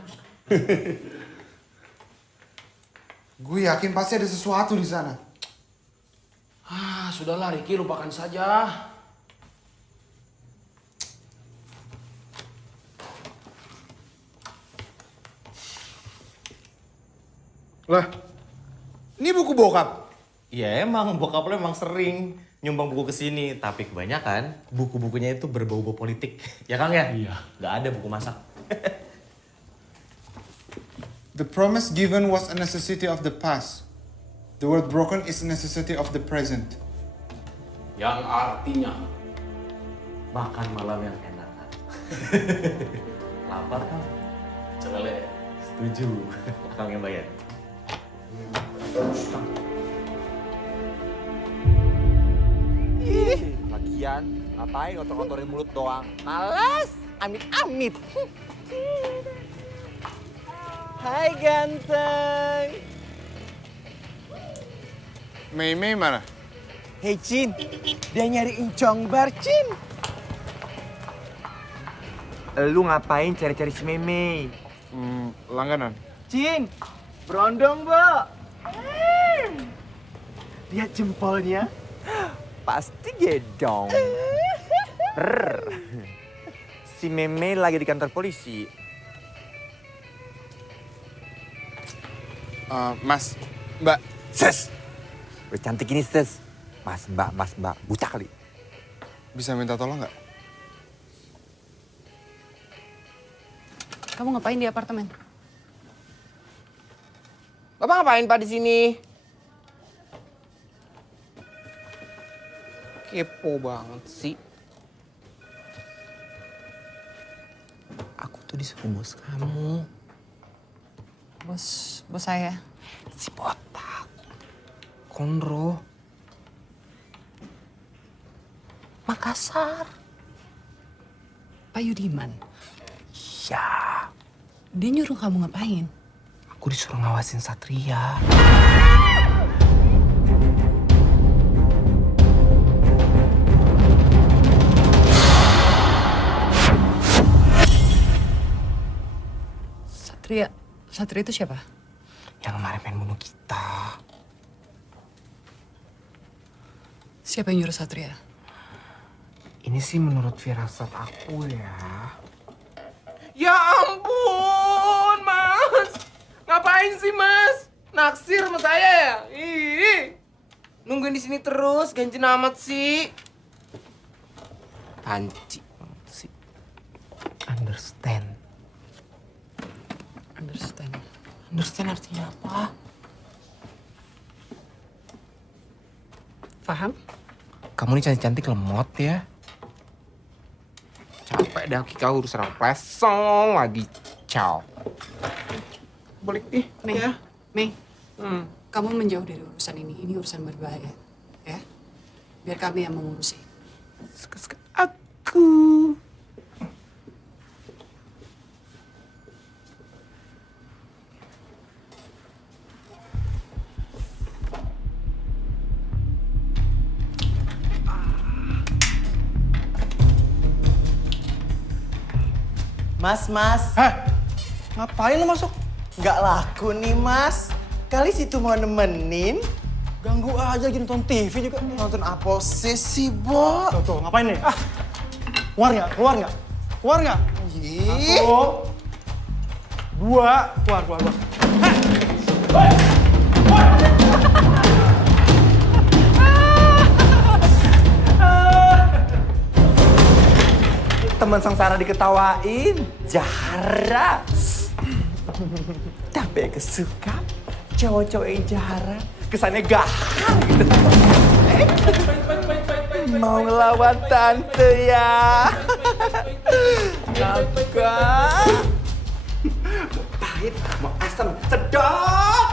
Gue yakin pasti ada sesuatu di sana. Ah, sudahlah Ricky, lupakan saja. Lah, ini buku bokap. Ya emang bokap lo emang sering nyumbang buku ke sini, tapi kebanyakan buku-bukunya itu berbau-bau politik. Ya Kang ya? Iya. Gak ada buku masak. The promise given was a necessity of the past. The word broken is a necessity of the present. Yang artinya makan malam yang enak. Lapar Kang? Celele. Setuju. Kang yang bayar. Lagian, ngapain kotor-kotorin mulut doang? Males, amit-amit. Hai ganteng. Mei mana? Hei Cin, dia nyari encong bar Cin. Lu ngapain cari-cari si Mei? Langganan. Cin, berondong, Bo. Lihat jempolnya. Pasti gedong. Si Meme lagi di kantor polisi. Mas, Mbak. Ses. Udah cantik ini, Ses. Mas, Mbak. Bucah kali. Bisa minta tolong nggak? Kamu ngapain di apartemen? Bapak ngapain Pak di sini? Kepo banget sih. Aku tuh disuruh bos kamu. Bos saya. Si botak. Konro. Makassar. Pak Yudiman. Ya. Dia nyuruh kamu ngapain? Aku disuruh ngawasin Satria. Satria itu siapa? Yang kemarin pengen bunuh kita. Siapa yang nyuruh Satria? Ini sih menurut firasat aku ya. Ya ampun, Mas. Ngapain sih, Mas? Naksir sama saya ya? Ih. Nungguin di sini terus, ganjen amat sih. Panci banget sih. Understand. Understand artinya apa? Paham? Kamu nih cantik-cantik lemot ya. Capek dah Kika urus orang pesong lagi. Ciao. Balik nih. Mei, kamu menjauh dari urusan ini. Ini urusan berbahaya. Ya? Biar kami yang mengurusi. Aku. Mas. Hah? Ngapain lo masuk? Nggak laku nih, Mas. Kali situ mau nemenin. Ganggu aja lagi nonton TV juga. Nonton apa sih, Bo? Tuh, ngapain nih? Ah, keluar nggak? Ih. 1, 2, keluar. Teman sengsara diketawain. Jahara. Tapi kesuka cowok-cowok yang jahara. Kesannya gahar gitu. Mau ngelawan tante ya? Naga. Pahit, mau asam, sedap.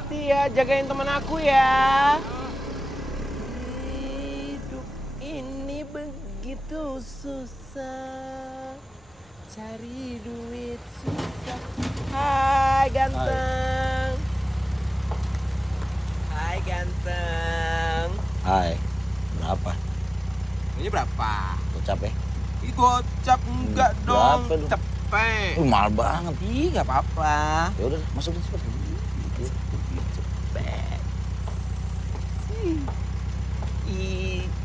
hati-hati ya, jagain teman aku ya. Hidup ini begitu susah, cari duit susah. Hai ganteng. Hai ganteng. Hai, berapa? Ini berapa? Gocap ya? Ih gocap enggak dong, Berapa lu? cepet. Mahal banget. Ih nggak apa-apa. Ya udah, masukin cepet.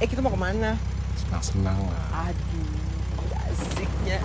Kita mau kemana? Senang-senang lah. Aduh, asiknya.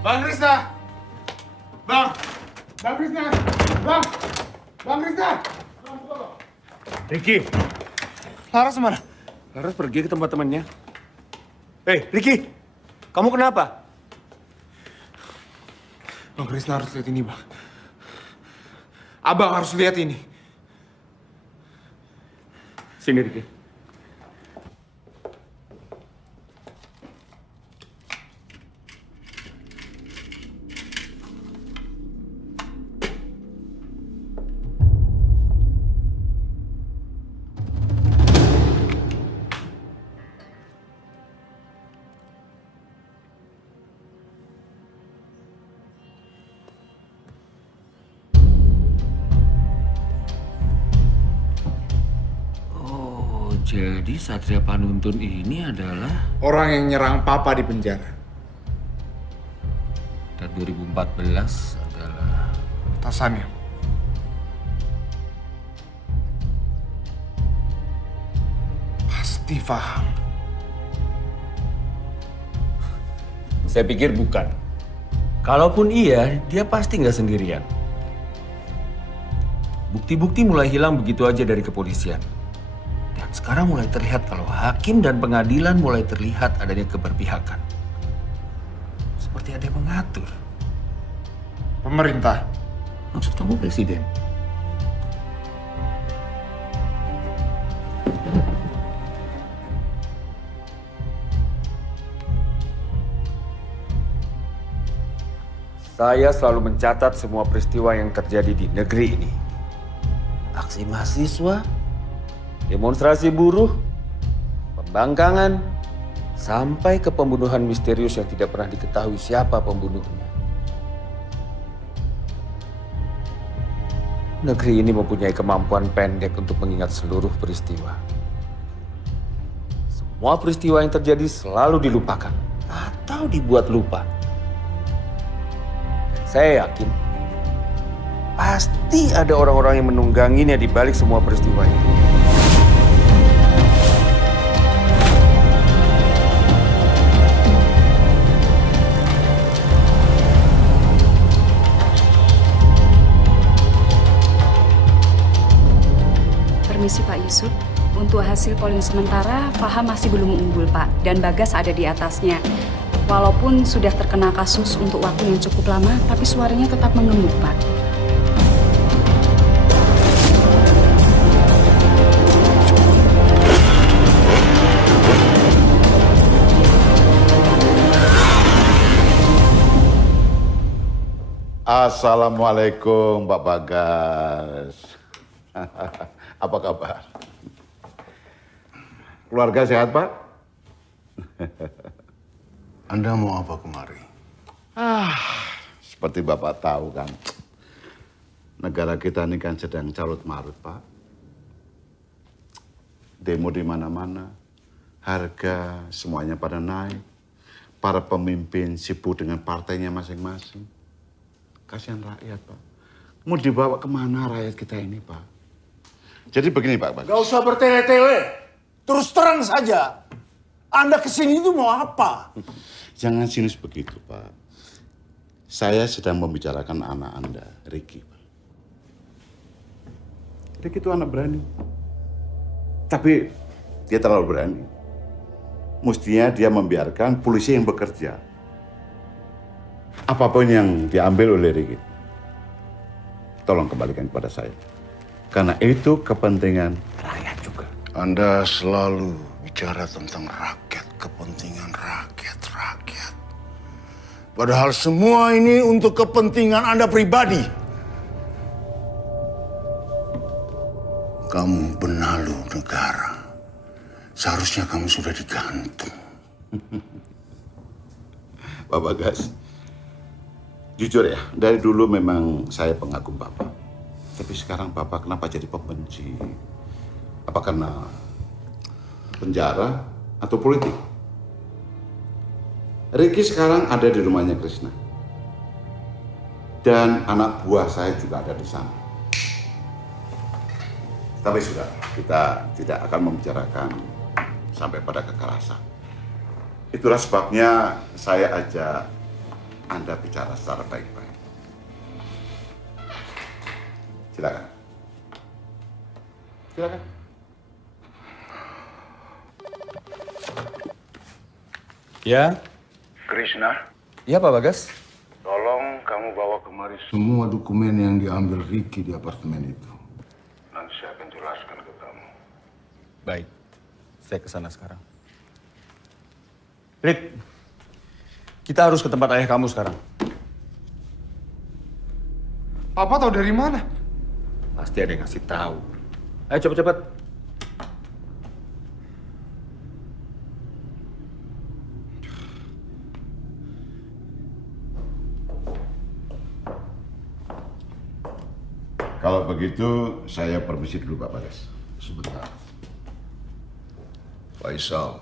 Bang Rizna! Bang Rizna! Bang Rizna! Ricky! Laras mana? Laras pergi ke tempat temannya. Hei, Ricky! Kamu kenapa? Bang Rizna harus lihat ini, Bang. Abang harus lihat ini. Sini, Ricky. Jadi Satria Panuntun ini adalah orang yang nyerang Papa di penjara. dan 2014 adalah Atasannya. Pasti paham. Saya pikir bukan. Kalaupun iya, dia pasti nggak sendirian. Bukti-bukti mulai hilang begitu aja dari kepolisian. Dan sekarang mulai terlihat kalau hakim dan pengadilan mulai terlihat adanya keberpihakan. Seperti ada yang mengatur. Pemerintah. Maksud kamu presiden? Saya selalu mencatat semua peristiwa yang terjadi di negeri ini. Aksi mahasiswa, demonstrasi buruh, pembangkangan, sampai ke pembunuhan misterius yang tidak pernah diketahui siapa pembunuhnya. Negeri ini mempunyai kemampuan pendek untuk mengingat seluruh peristiwa. Semua peristiwa yang terjadi selalu dilupakan atau dibuat lupa. Saya yakin pasti ada orang-orang yang menungganginya di balik semua peristiwa itu. Yusuf. Untuk hasil polling sementara, Faham masih belum unggul, Pak. Dan Bagas ada di atasnya. Walaupun sudah terkena kasus untuk waktu yang cukup lama, tapi suaranya tetap mengemuk, Pak. Assalamualaikum Pak Bagas. Apa kabar? Keluarga sehat, Pak? Anda mau apa kemari? Seperti Bapak tahu kan, negara kita ini kan sedang carut marut, Pak. Demo di mana-mana, harga semuanya pada naik. Para pemimpin sibuk dengan partainya masing-masing. Kasihan rakyat, Pak. Mau dibawa kemana rakyat kita ini, Pak? Jadi begini, Pak Bagas. Gak usah bertele-tele. Terus terang saja. Anda kesini itu mau apa? Jangan sinis begitu, Pak. Saya sedang membicarakan anak Anda, Ricky, Pak. Ricky itu anak berani. Tapi dia terlalu berani. Mestinya dia membiarkan polisi yang bekerja. Apapun yang diambil oleh Ricky, tolong kembalikan kepada saya. Karena itu kepentingan rakyat juga. Anda selalu bicara tentang rakyat, kepentingan rakyat. Padahal semua ini untuk kepentingan Anda pribadi. Kamu benalu negara. Seharusnya kamu sudah digantung. Pak Bagas, jujur ya, dari dulu memang saya pengagum Bapak. Tapi sekarang Bapak kenapa jadi pembenci? Apa karena penjara atau politik? Ricky sekarang ada di rumahnya Krishna. Dan anak buah saya juga ada di sana. Tapi sudah, kita tidak akan membicarakan sampai pada kekerasan. Itulah sebabnya saya ajak Anda bicara secara baik-baik. Silakan. Silakan. Ya. Krishna, Iya, Pak Bagas. tolong kamu bawa kemari semua dokumen yang diambil Ricky di apartemen itu. Nanti saya akan jelaskan ke kamu. Baik. Saya ke sana sekarang. Rit, kita harus ke tempat ayah kamu sekarang. Papa tahu dari mana? Pasti ada yang ngasih tahu. Ayo cepet-cepet. Kalau begitu, saya permisi dulu Pak Bagas. Sebentar. Faisal,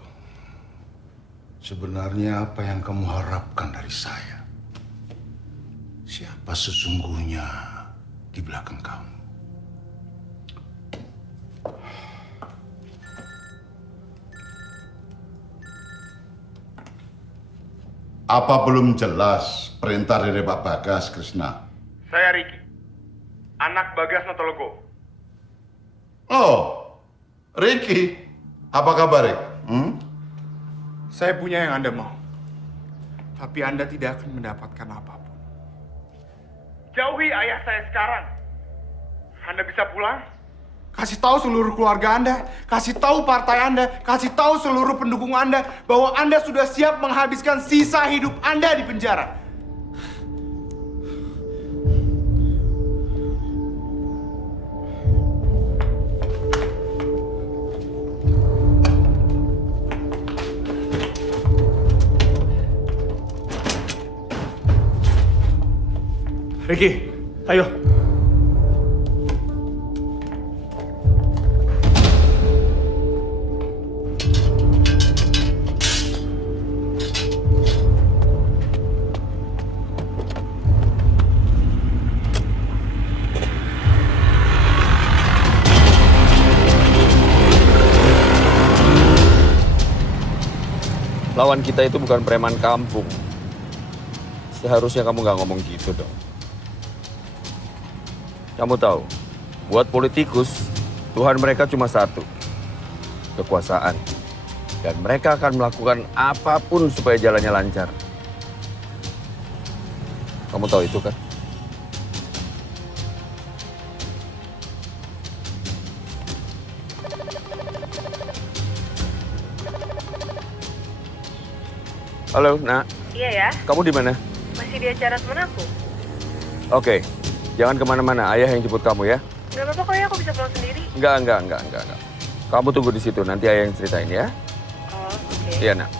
sebenarnya apa yang kamu harapkan dari saya? Siapa sesungguhnya di belakang kamu? Apa belum jelas perintah dari Pak Bagas, Krishna? Saya Ricky, anak Bagas Natologo. Oh, Ricky. Apa kabar, Rick? Saya punya yang Anda mau. Tapi Anda tidak akan mendapatkan apapun. Jauhi ayah saya sekarang. Anda bisa pulang? Kasih tahu seluruh keluarga Anda, kasih tahu partai Anda, kasih tahu seluruh pendukung Anda bahwa Anda sudah siap menghabiskan sisa hidup Anda di penjara. Ricky, ayo. Lawan kita itu bukan preman kampung. Seharusnya kamu nggak ngomong gitu dong. Kamu tahu, buat politikus, Tuhan mereka cuma satu, kekuasaan. Dan mereka akan melakukan apapun supaya jalannya lancar. Kamu tahu itu kan? Halo, Nak. Iya ya, Kamu di mana? masih di acara temen aku. Oke, jangan kemana-mana. Ayah yang jemput kamu ya. Gak apa-apa kok ya, aku bisa pulang sendiri. Enggak. Kamu tunggu di situ, nanti ayah yang ceritain ya. Oh, oke. Iya, Nak.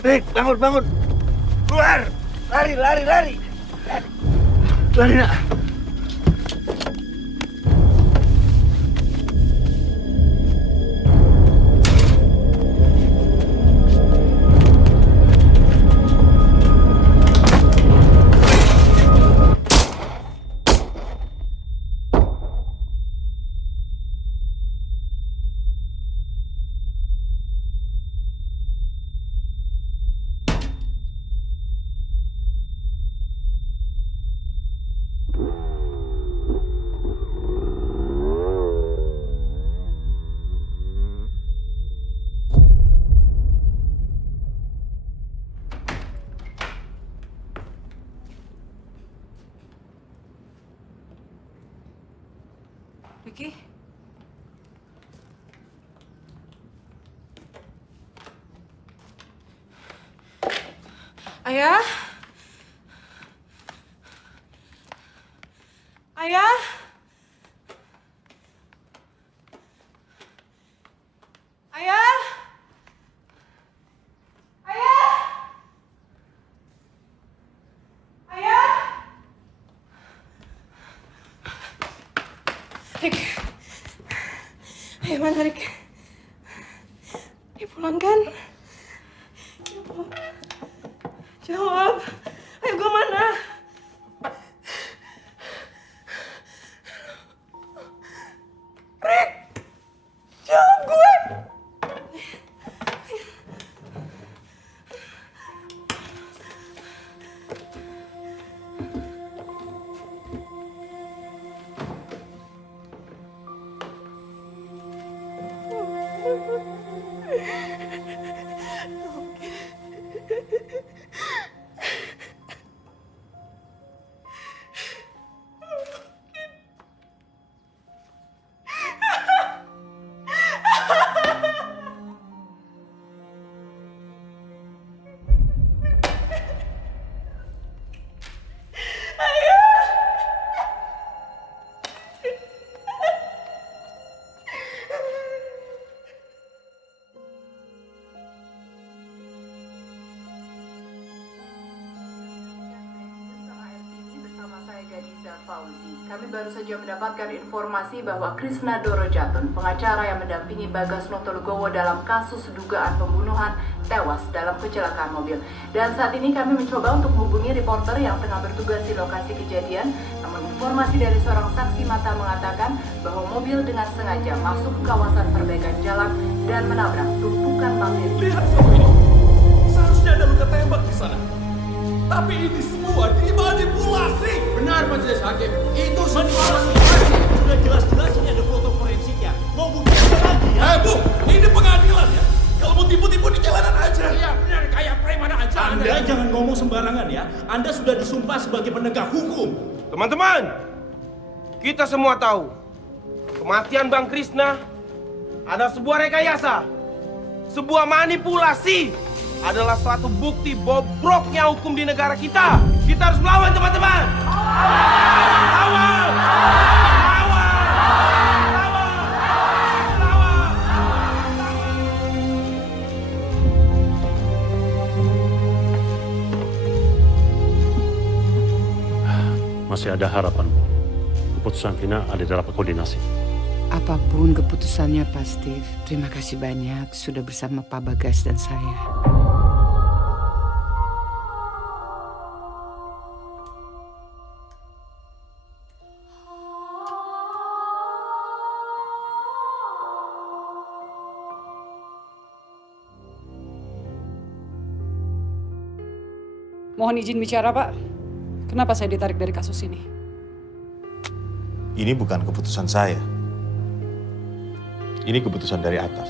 Rick, bangun. Keluar. Lari. Lari, Nak. Ricky? Ayah? Ayah? Ayah? Ayah? Ayah? Rick. Ayo mana Rick? Dia pulang kan? Jawab. Ayo gue mana? Rick! Jawab gue! baru saja mendapatkan informasi bahwa Krishna Dorojatun, pengacara yang mendampingi Bagas Notolegowo dalam kasus dugaan pembunuhan, tewas dalam kecelakaan mobil. Dan saat ini kami mencoba untuk menghubungi reporter yang tengah bertugas di lokasi kejadian. Namun informasi dari seorang saksi mata mengatakan bahwa mobil dengan sengaja masuk ke kawasan perbaikan jalan dan menabrak tumpukan pasir. Lihat semua ini. Seharusnya ada luka tembak di sana. Tapi ini semua dimanipulasi. Benar, Majelis Hakim. Itu manipulasi. Sudah jelas-jelas ini ada foto forensiknya. Mau bukti lagi ya? Bu, ini pengadilan ya. Kalau mau tipu-tipu di jalanan aja. Iya, benar. Kayak preman aja. Anda jangan ngomong sembarangan ya. Anda sudah disumpah sebagai penegak hukum. Teman-teman, kita semua tahu kematian Bang Krishna adalah sebuah rekayasa, sebuah manipulasi, adalah suatu bukti bobroknya hukum di negara kita. Kita harus melawan, teman-teman. Lawan! Masih ada harapan, Bu. Keputusan final ada dalam koordinasi. Apapun keputusannya, Pak Steve, terima kasih banyak sudah bersama Pak Bagas dan saya. Mohon izin bicara, Pak. Kenapa saya ditarik dari kasus ini? Ini bukan keputusan saya. Ini keputusan dari atas.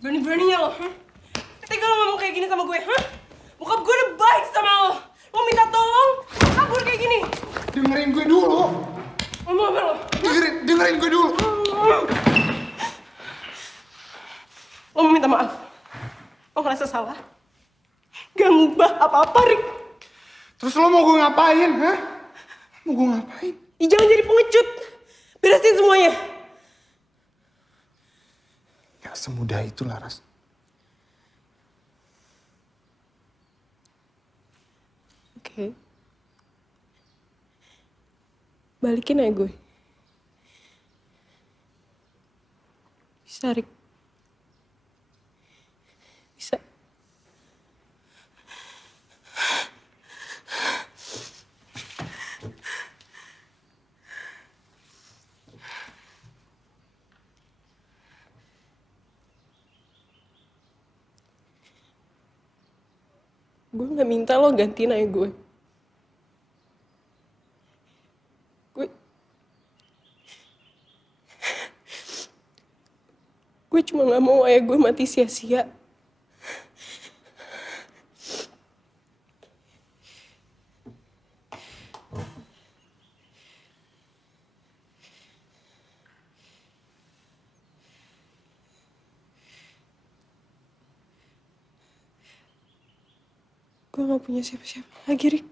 Berani-beraninya lo, ketika lo ngomong kayak gini sama gue, bokap gue udah baik sama lo. Lo minta tolong, kabur kayak gini. Dengerin gue dulu. Ngomong apa lo? Dengerin gue dulu. Lo minta maaf. Lo ngerasa salah. Gak ngubah apa-apa, Rick. Terus lo mau gue ngapain, hah? Mau gue ngapain? Jangan jadi pengecut. Beresin semuanya. Gak semudah itu, Laras. Oke. Balikin aja gue. Bisa, Rick. Bisa. Gue gak minta lo gantiin aja gue. Gue cuma gak mau ayah gue mati sia-sia. Gue gak punya siapa-siapa lagi, Rick.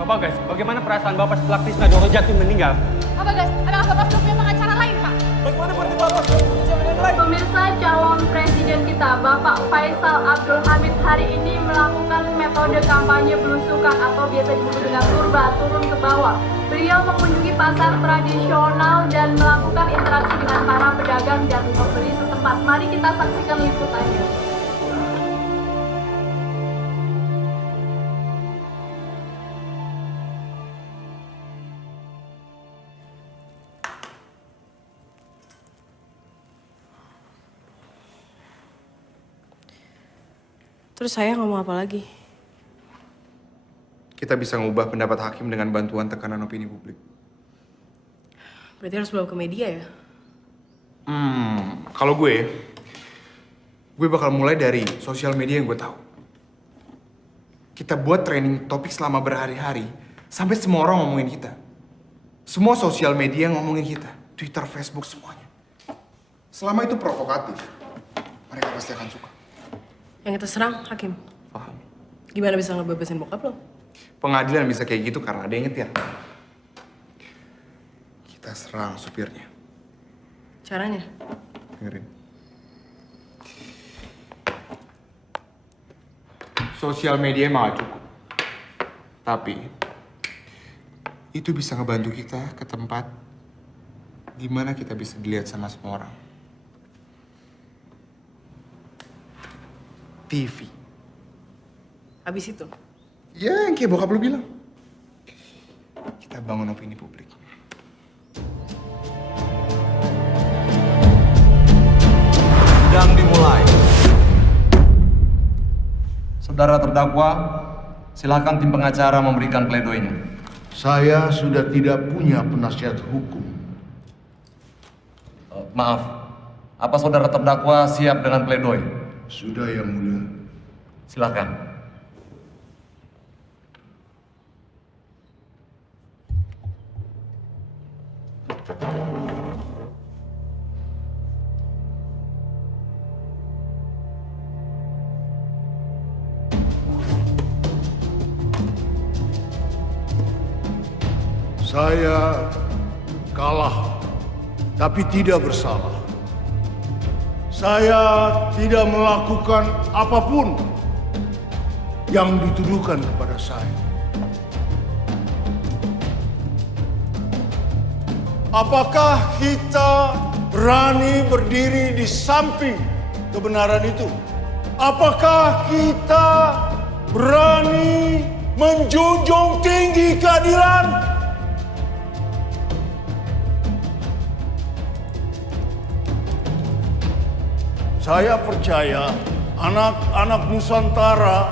Bapak guys, bagaimana perasaan Bapak setelah Krisna Doro Jatun meninggal? Apa guys? Apakah Bapak sudah punya pengacara lain, Pak? Bagaimana berarti Bapak sudah punya jaminan lain? Pemirsa, calon presiden kita, Bapak Faisal Abdul Hamid hari ini melakukan metode kampanye belusukan atau biasa disebut dengan turba, turun ke bawah. Beliau mengunjungi pasar tradisional dan melakukan interaksi dengan para pedagang dan pembeli setempat. Mari kita saksikan liputannya. Terus saya ngomong apa lagi? Kita bisa ngubah pendapat hakim dengan bantuan tekanan opini publik. Berarti harus bawa ke media ya? Kalau gue bakal mulai dari sosial media yang gue tahu. Kita buat training topik selama berhari-hari, sampai semua orang ngomongin kita. Semua sosial media ngomongin kita. Twitter, Facebook, semuanya. Selama itu provokatif, mereka pasti akan suka. Yang kita serang, hakim. Paham. Gimana bisa ngebebasin bokap lo? Pengadilan bisa kayak gitu karena ada yang nyetir. Kita serang supirnya. Caranya? Dengerin. Sosial media emang gak cukup. Tapi, itu bisa ngebantu kita ke tempat dimana kita bisa dilihat sama semua orang. TV. Habis itu? Ya, yang kayak bokap lu bilang. Kita bangun opini publik. Sidang dimulai. Saudara terdakwa, silakan tim pengacara memberikan pledoinya. Saya sudah tidak punya penasihat hukum. Maaf, apa saudara terdakwa siap dengan pledoi? Sudah, Yang Mulia. Silakan. Saya kalah, tapi tidak bersalah. Saya tidak melakukan apapun yang dituduhkan kepada saya. Apakah kita berani berdiri di samping kebenaran itu? Apakah kita berani menjunjung tinggi keadilan? Saya percaya anak-anak Nusantara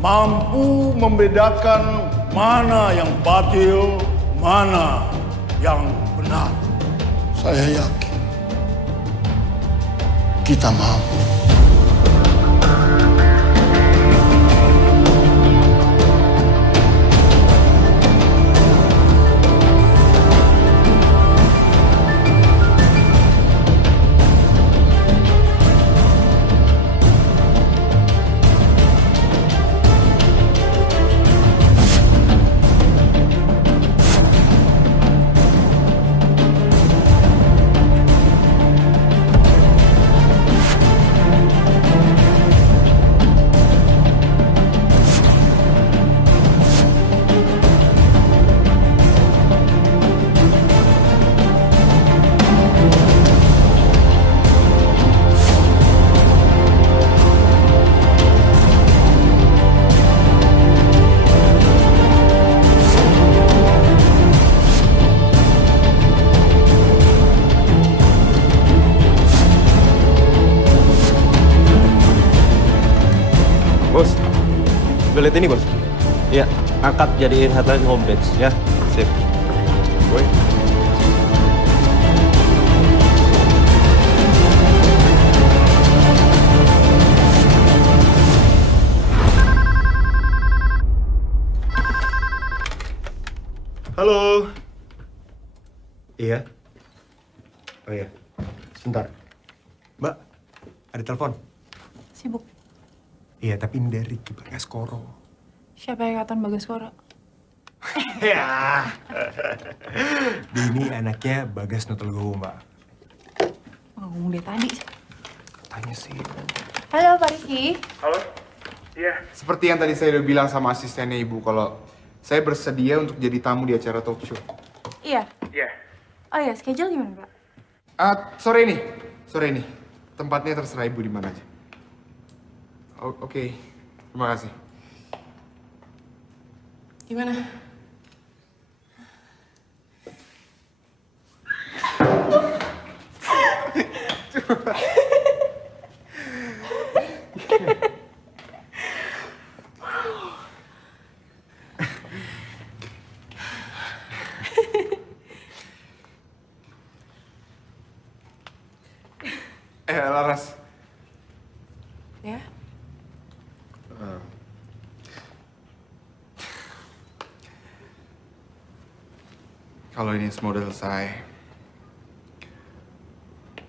mampu membedakan mana yang batil, mana yang benar. Saya yakin kita mampu. Bos, gue liat ini bos. Iya, angkat jadiin headline homepage ya. Sip. Boy. Halo. Iya. Oh iya. Sebentar. Mbak, ada telepon. Sibuk. Iya, tapi ini dari Ricky Bagaskoro. Siapa yang kata Bagaskoro? Ya. Ini anaknya Bagas Notolegowo, Mbak. Ngomong dari tadi. Katanya sih. Halo Pak Riki. Halo? Iya. Seperti yang tadi saya udah bilang sama asistennya Ibu, kalau saya bersedia untuk jadi tamu di acara talk show. Iya. Iya. Oh ya, schedule gimana Pak? Sore ini. Tempatnya terserah Ibu di mana aja. Oke. Terima kasih. Gimana? Laras. Ya? Kalau ini semua udah selesai,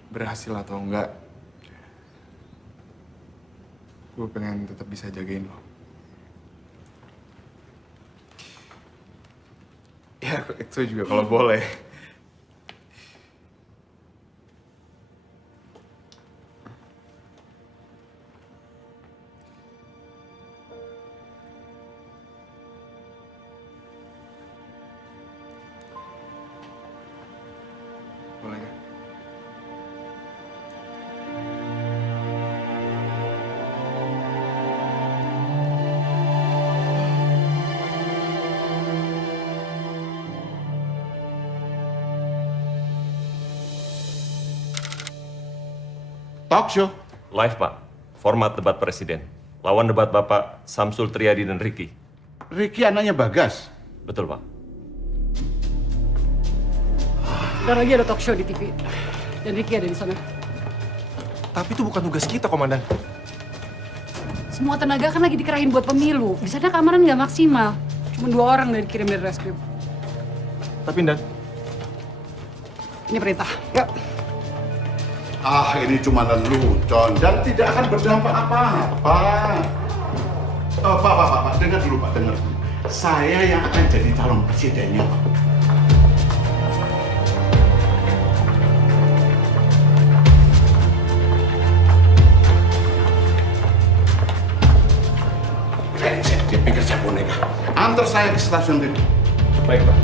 berhasil atau enggak, gue pengen tetap bisa jagain lo. Ya, itu juga kalau boleh. Boleh kan? Talk show. Live, Pak. Format debat presiden. Lawan debat Bapak Samsul Triadi dan Ricky. Ricky anaknya Bagas. Betul, Pak. Bentar lagi ada talk show di TV. Dan Ricky ada di sana. Tapi itu bukan tugas kita, Komandan. Semua tenaga kan lagi dikerahin buat pemilu. Di sana keamanan nggak maksimal. Cuma 2 orang dari dikirim dari reskrim. Tapi, Dan. Ini perintah. Yuk. Ini cuma lelucon dan tidak akan berdampak apa-apa. Pak, dengar dulu, Pak, dengar dulu. Saya yang akan jadi calon presidennya, Pak. Dia pikir saya boneka. Antar saya ke stasiun TV. Baik, Pak.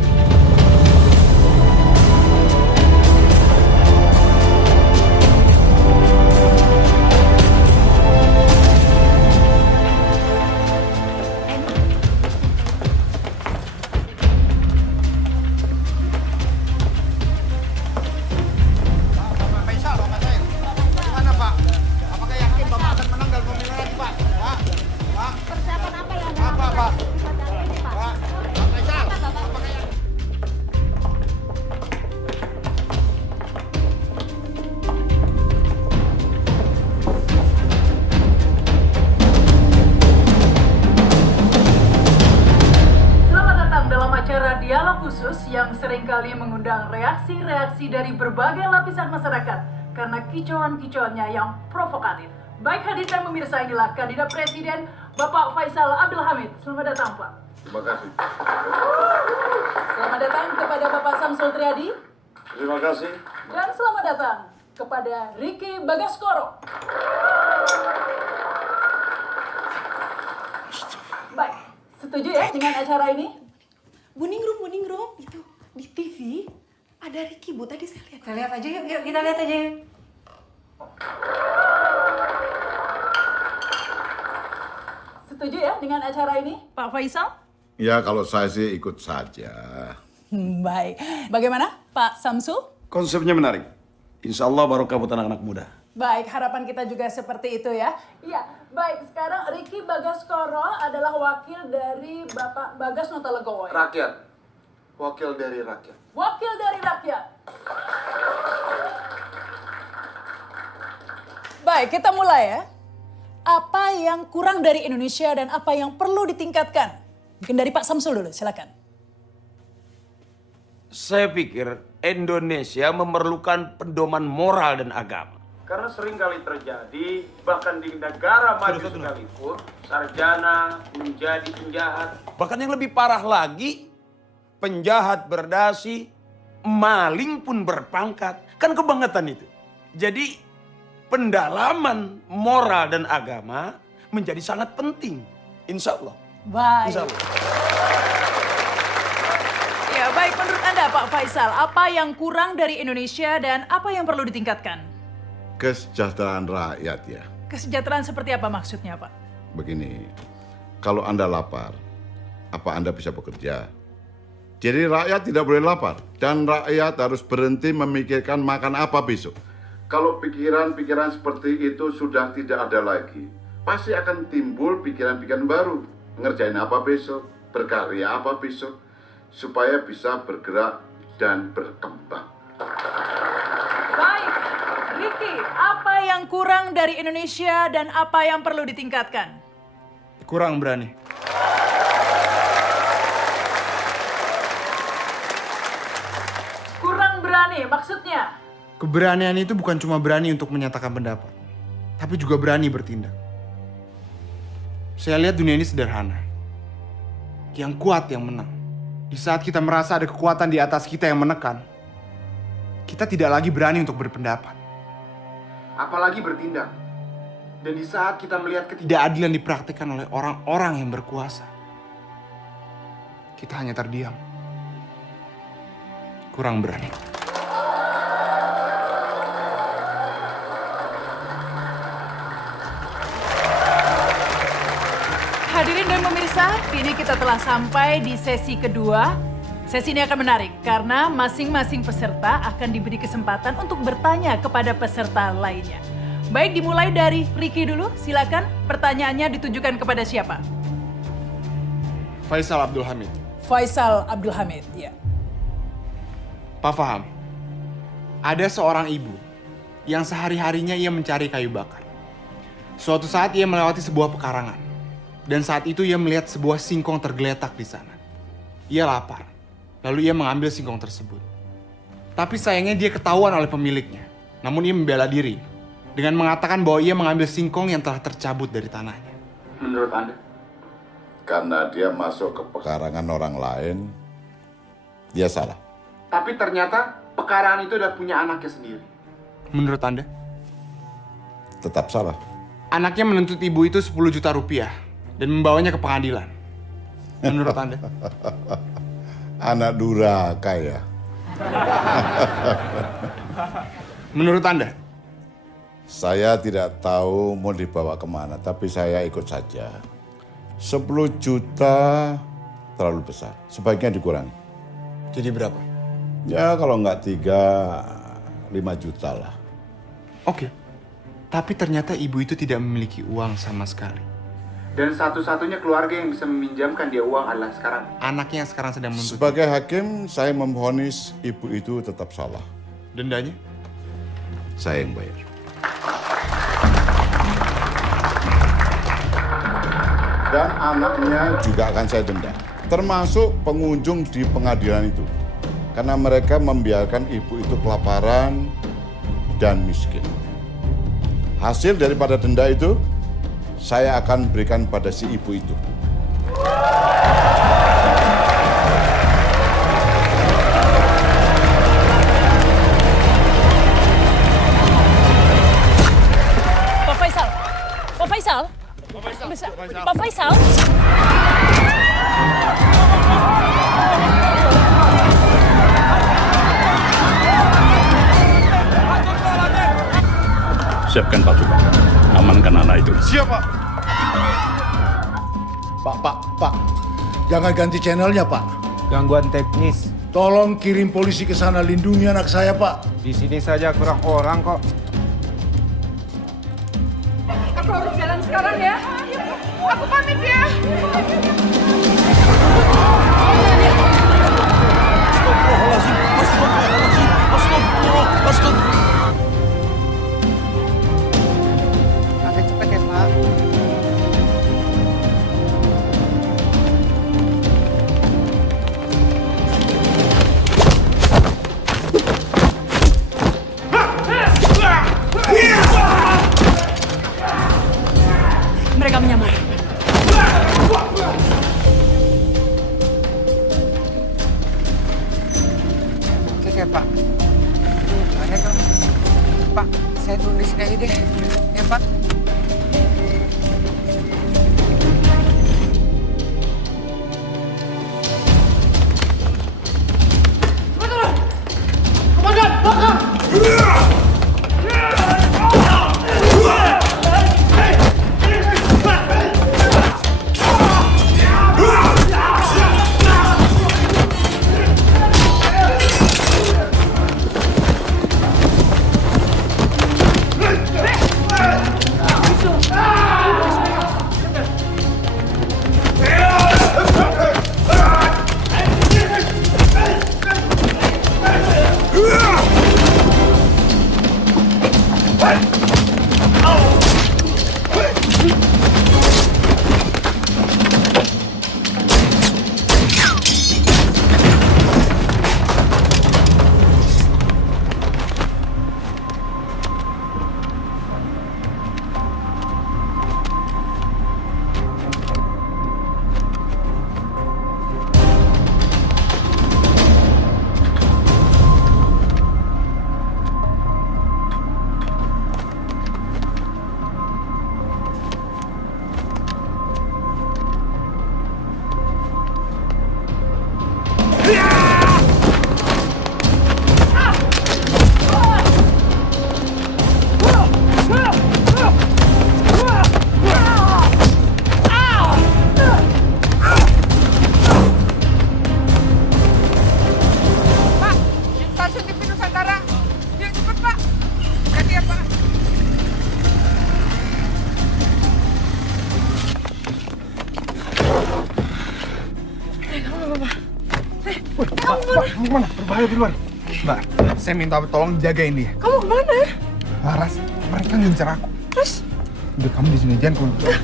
yang seringkali mengundang reaksi-reaksi dari berbagai lapisan masyarakat karena kicauan-kicauannya yang provokatif. Baik hadir dan pemirsa, inilah kandidat presiden Bapak Faisal Abdul Hamid. Selamat datang, Pak. Terima kasih. Selamat datang kepada Bapak Samsul Triadi. Terima kasih. Dan selamat datang kepada Ricky Bagaskoro. Baik, setuju ya dengan acara ini? Buningrum, itu di TV ada Ricky, Bu. Tadi saya lihat. Kita lihat aja yuk, kita lihat aja yuk. Setuju ya dengan acara ini, Pak Faisal? Ya, kalau saya sih ikut saja. Baik. Bagaimana, Pak Samsul? Konsepnya menarik. Insya Allah barokah buat anak-anak muda. Baik, harapan kita juga seperti itu ya. Iya, baik. Sekarang Ricky Bagaskoro adalah wakil dari Bapak Bagas Notolegowo. Ya? Rakyat. Wakil dari rakyat. Wakil dari rakyat. Baik, kita mulai ya. Apa yang kurang dari Indonesia dan apa yang perlu ditingkatkan? Mungkin dari Pak Samsul dulu, silakan. Saya pikir Indonesia memerlukan pedoman moral dan agama. Karena sering kali terjadi, bahkan di negara maju sekalipun, sarjana menjadi penjahat. Bahkan yang lebih parah lagi, penjahat berdasi, maling pun berpangkat. Kan kebangetan itu. Jadi pendalaman moral dan agama menjadi sangat penting. Insya Allah. Baik. Insya Allah. Ya, baik. Menurut Anda, Pak Faisal, apa yang kurang dari Indonesia dan apa yang perlu ditingkatkan? Kesejahteraan rakyat ya. Kesejahteraan seperti apa maksudnya, Pak? Begini, kalau Anda lapar, apa Anda bisa bekerja? Jadi rakyat tidak boleh lapar dan rakyat harus berhenti memikirkan makan apa besok. Kalau pikiran-pikiran seperti itu sudah tidak ada lagi, pasti akan timbul pikiran-pikiran baru. Ngerjain apa besok, berkarya apa besok, supaya bisa bergerak dan berkembang. Baik, Ricky, apa yang kurang dari Indonesia dan apa yang perlu ditingkatkan? Kurang berani. Kurang berani, maksudnya? Keberanian itu bukan cuma berani untuk menyatakan pendapat, tapi juga berani bertindak. Saya lihat dunia ini sederhana. Yang kuat yang menang. Di saat kita merasa ada kekuatan di atas kita yang menekan, kita tidak lagi berani untuk berpendapat. Apalagi bertindak. Dan di saat kita melihat ketidakadilan dipraktikkan oleh orang-orang yang berkuasa, kita hanya terdiam. Kurang berani. Hadirin dan pemirsa, kini kita telah sampai di sesi kedua. Sesi ini akan menarik karena masing-masing peserta akan diberi kesempatan untuk bertanya kepada peserta lainnya. Baik, dimulai dari Ricky dulu, silakan. Pertanyaannya ditujukan kepada siapa? Faisal Abdul Hamid. Faisal Abdul Hamid, ya. Pak Faham, ada seorang ibu yang sehari-harinya ia mencari kayu bakar. Suatu saat ia melewati sebuah pekarangan. Dan saat itu ia melihat sebuah singkong tergeletak di sana. Ia lapar, lalu ia mengambil singkong tersebut. Tapi sayangnya dia ketahuan oleh pemiliknya. Namun ia membela diri dengan mengatakan bahwa ia mengambil singkong yang telah tercabut dari tanahnya. Menurut Anda? Karena dia masuk ke pekarangan orang lain, dia salah. Tapi ternyata pekarangan itu udah punya anaknya sendiri. Menurut Anda? Tetap salah. Anaknya menuntut ibu itu 10 juta rupiah dan membawanya ke pengadilan. Menurut Anda? Anak durhaka ya. Menurut Anda? Saya tidak tahu mau dibawa kemana, tapi saya ikut saja. 10 juta terlalu besar, sebaiknya dikurangi. Jadi berapa? Ya kalau nggak 5 juta lah. Oke. Tapi ternyata ibu itu tidak memiliki uang sama sekali. Dan satu-satunya keluarga yang bisa meminjamkan dia uang adalah sekarang anaknya yang sekarang sedang menuntut. Sebagai hakim, saya memvonis ibu itu tetap salah. Dendanya? Saya yang bayar. Dan anaknya juga akan saya denda. Termasuk pengunjung di pengadilan itu. Karena mereka membiarkan ibu itu kelaparan dan miskin. Hasil daripada denda itu, saya akan berikan pada si ibu itu. Pak Faisal. Pak Faisal. Pak Faisal. Siapkan pasukan. Amankan anak itu. Siap, Pak. Pak. Jangan ganti channelnya, Pak. Gangguan teknis. Tolong kirim polisi ke sana, lindungi anak saya, Pak. Di sini saja kurang orang kok. Aku harus jalan sekarang ya. Aku pamit ya. Agak cepet ya, Pak. Mereka menyamar. Kamu kemana? Berbahaya di luar. Mbak, saya minta tolong jagain dia. Kamu kemana? Laras, mereka ngincar aku. Terus? Udah kamu di sini jangan keluar.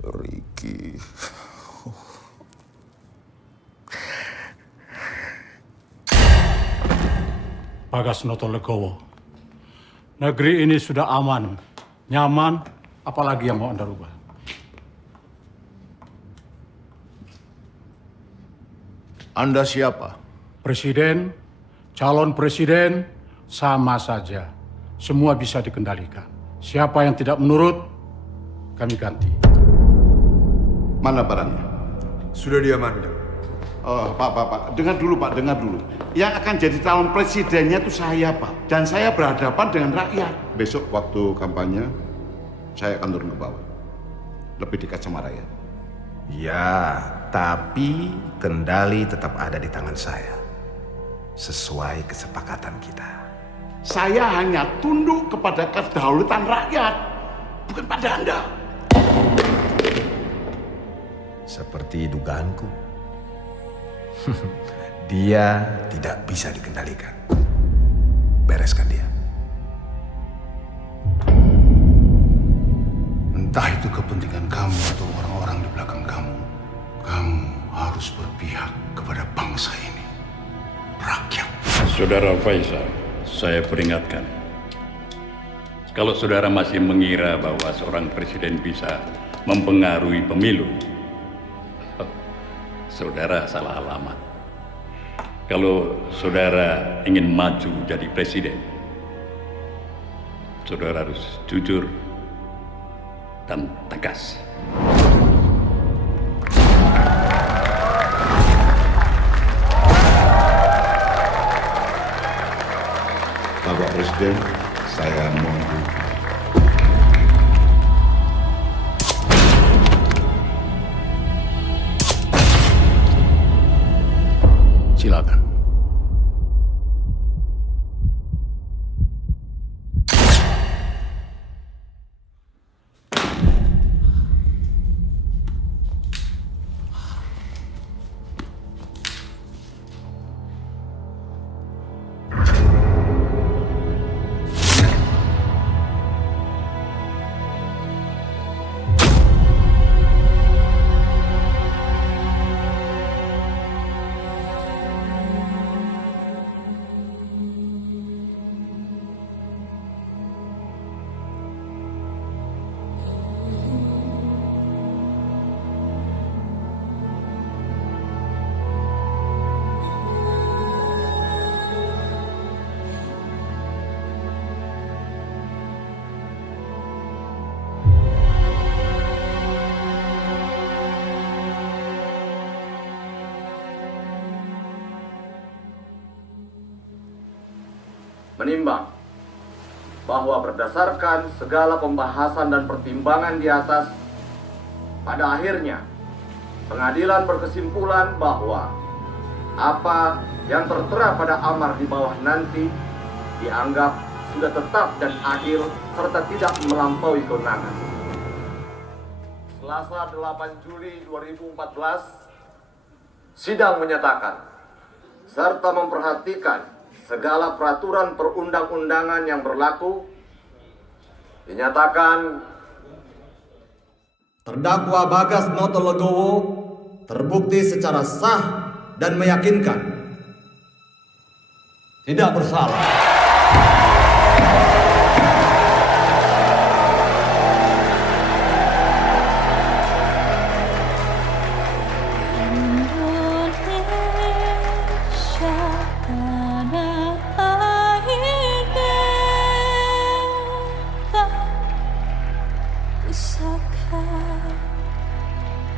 Berhenti! Bagas Noto Legowo. Negeri ini sudah aman, nyaman, apalagi yang mau Anda rubah? Anda siapa? Presiden, calon presiden, sama saja. Semua bisa dikendalikan. Siapa yang tidak menurut, kami ganti. Mana barangnya? Sudah diamankan. Oh, Pak. Dengar dulu, Pak. Yang akan jadi calon presidennya itu saya, Pak. Dan saya berhadapan dengan rakyat. Besok waktu kampanye, saya akan turun ke bawah. Lebih dekat sama rakyat. Ya, tapi kendali tetap ada di tangan saya. Sesuai kesepakatan kita. Saya hanya tunduk kepada kedaulatan rakyat, bukan pada Anda. Seperti dugaanku. Dia tidak bisa dikendalikan. Bereskan dia. Entah itu kepentingan kamu atau orang-orang di belakang kamu, kamu harus berpihak kepada bangsa ini, rakyat. Saudara Faisal, saya peringatkan. Kalau saudara masih mengira bahwa seorang presiden bisa mempengaruhi pemilu, saudara salah alamat. Kalau saudara ingin maju jadi presiden, saudara harus jujur dan tegas. Bapak Presiden, saya mohon diri. Silakan. Menimbang bahwa berdasarkan segala pembahasan dan pertimbangan di atas, pada akhirnya pengadilan berkesimpulan bahwa apa yang tertera pada amar di bawah nanti dianggap sudah tetap dan adil serta tidak melampaui kewenangan. Selasa 8 Juli 2014, sidang menyatakan serta memperhatikan segala peraturan perundang-undangan yang berlaku, dinyatakan terdakwa Bagas Noto Legowo terbukti secara sah dan meyakinkan tidak bersalah.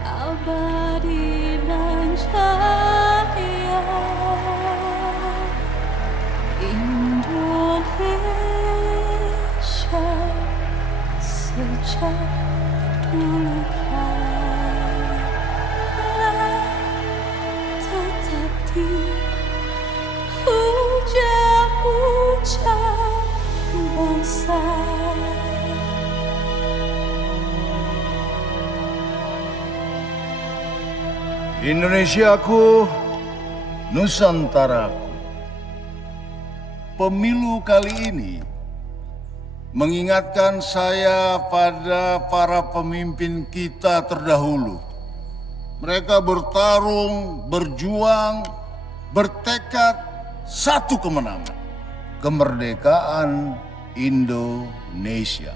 Abadi dan cahaya Indonesia sejak dulu kala tetap dipuja-puja bangsa. Indonesiaku, Nusantaraku. Pemilu kali ini mengingatkan saya pada para pemimpin kita terdahulu. Mereka bertarung, berjuang, bertekad satu kemenangan, kemerdekaan Indonesia.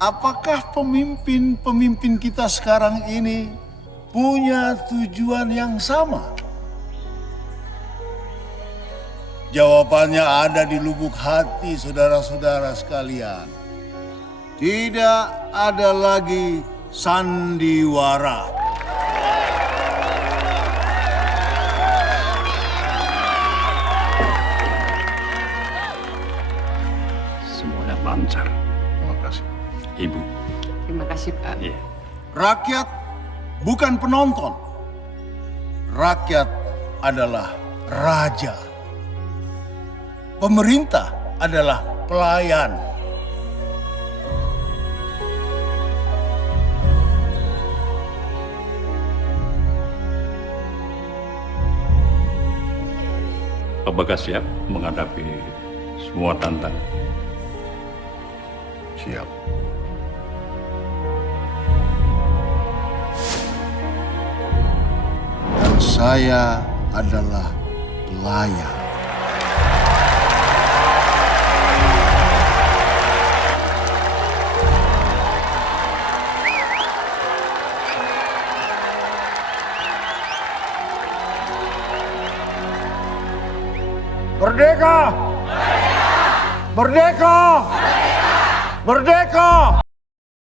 Apakah pemimpin-pemimpin kita sekarang ini punya tujuan yang sama? Jawabannya ada di lubuk hati saudara-saudara sekalian. Tidak ada lagi sandiwara. Semuanya lancar. Terima kasih. Ibu. Terima kasih, Pak. Iya. Rakyat bukan penonton. Rakyat adalah raja. Pemerintah adalah pelayan. Apakah siap menghadapi semua tantangan? Siap. Dan saya adalah pelayan. Merdeka! Merdeka! Merdeka!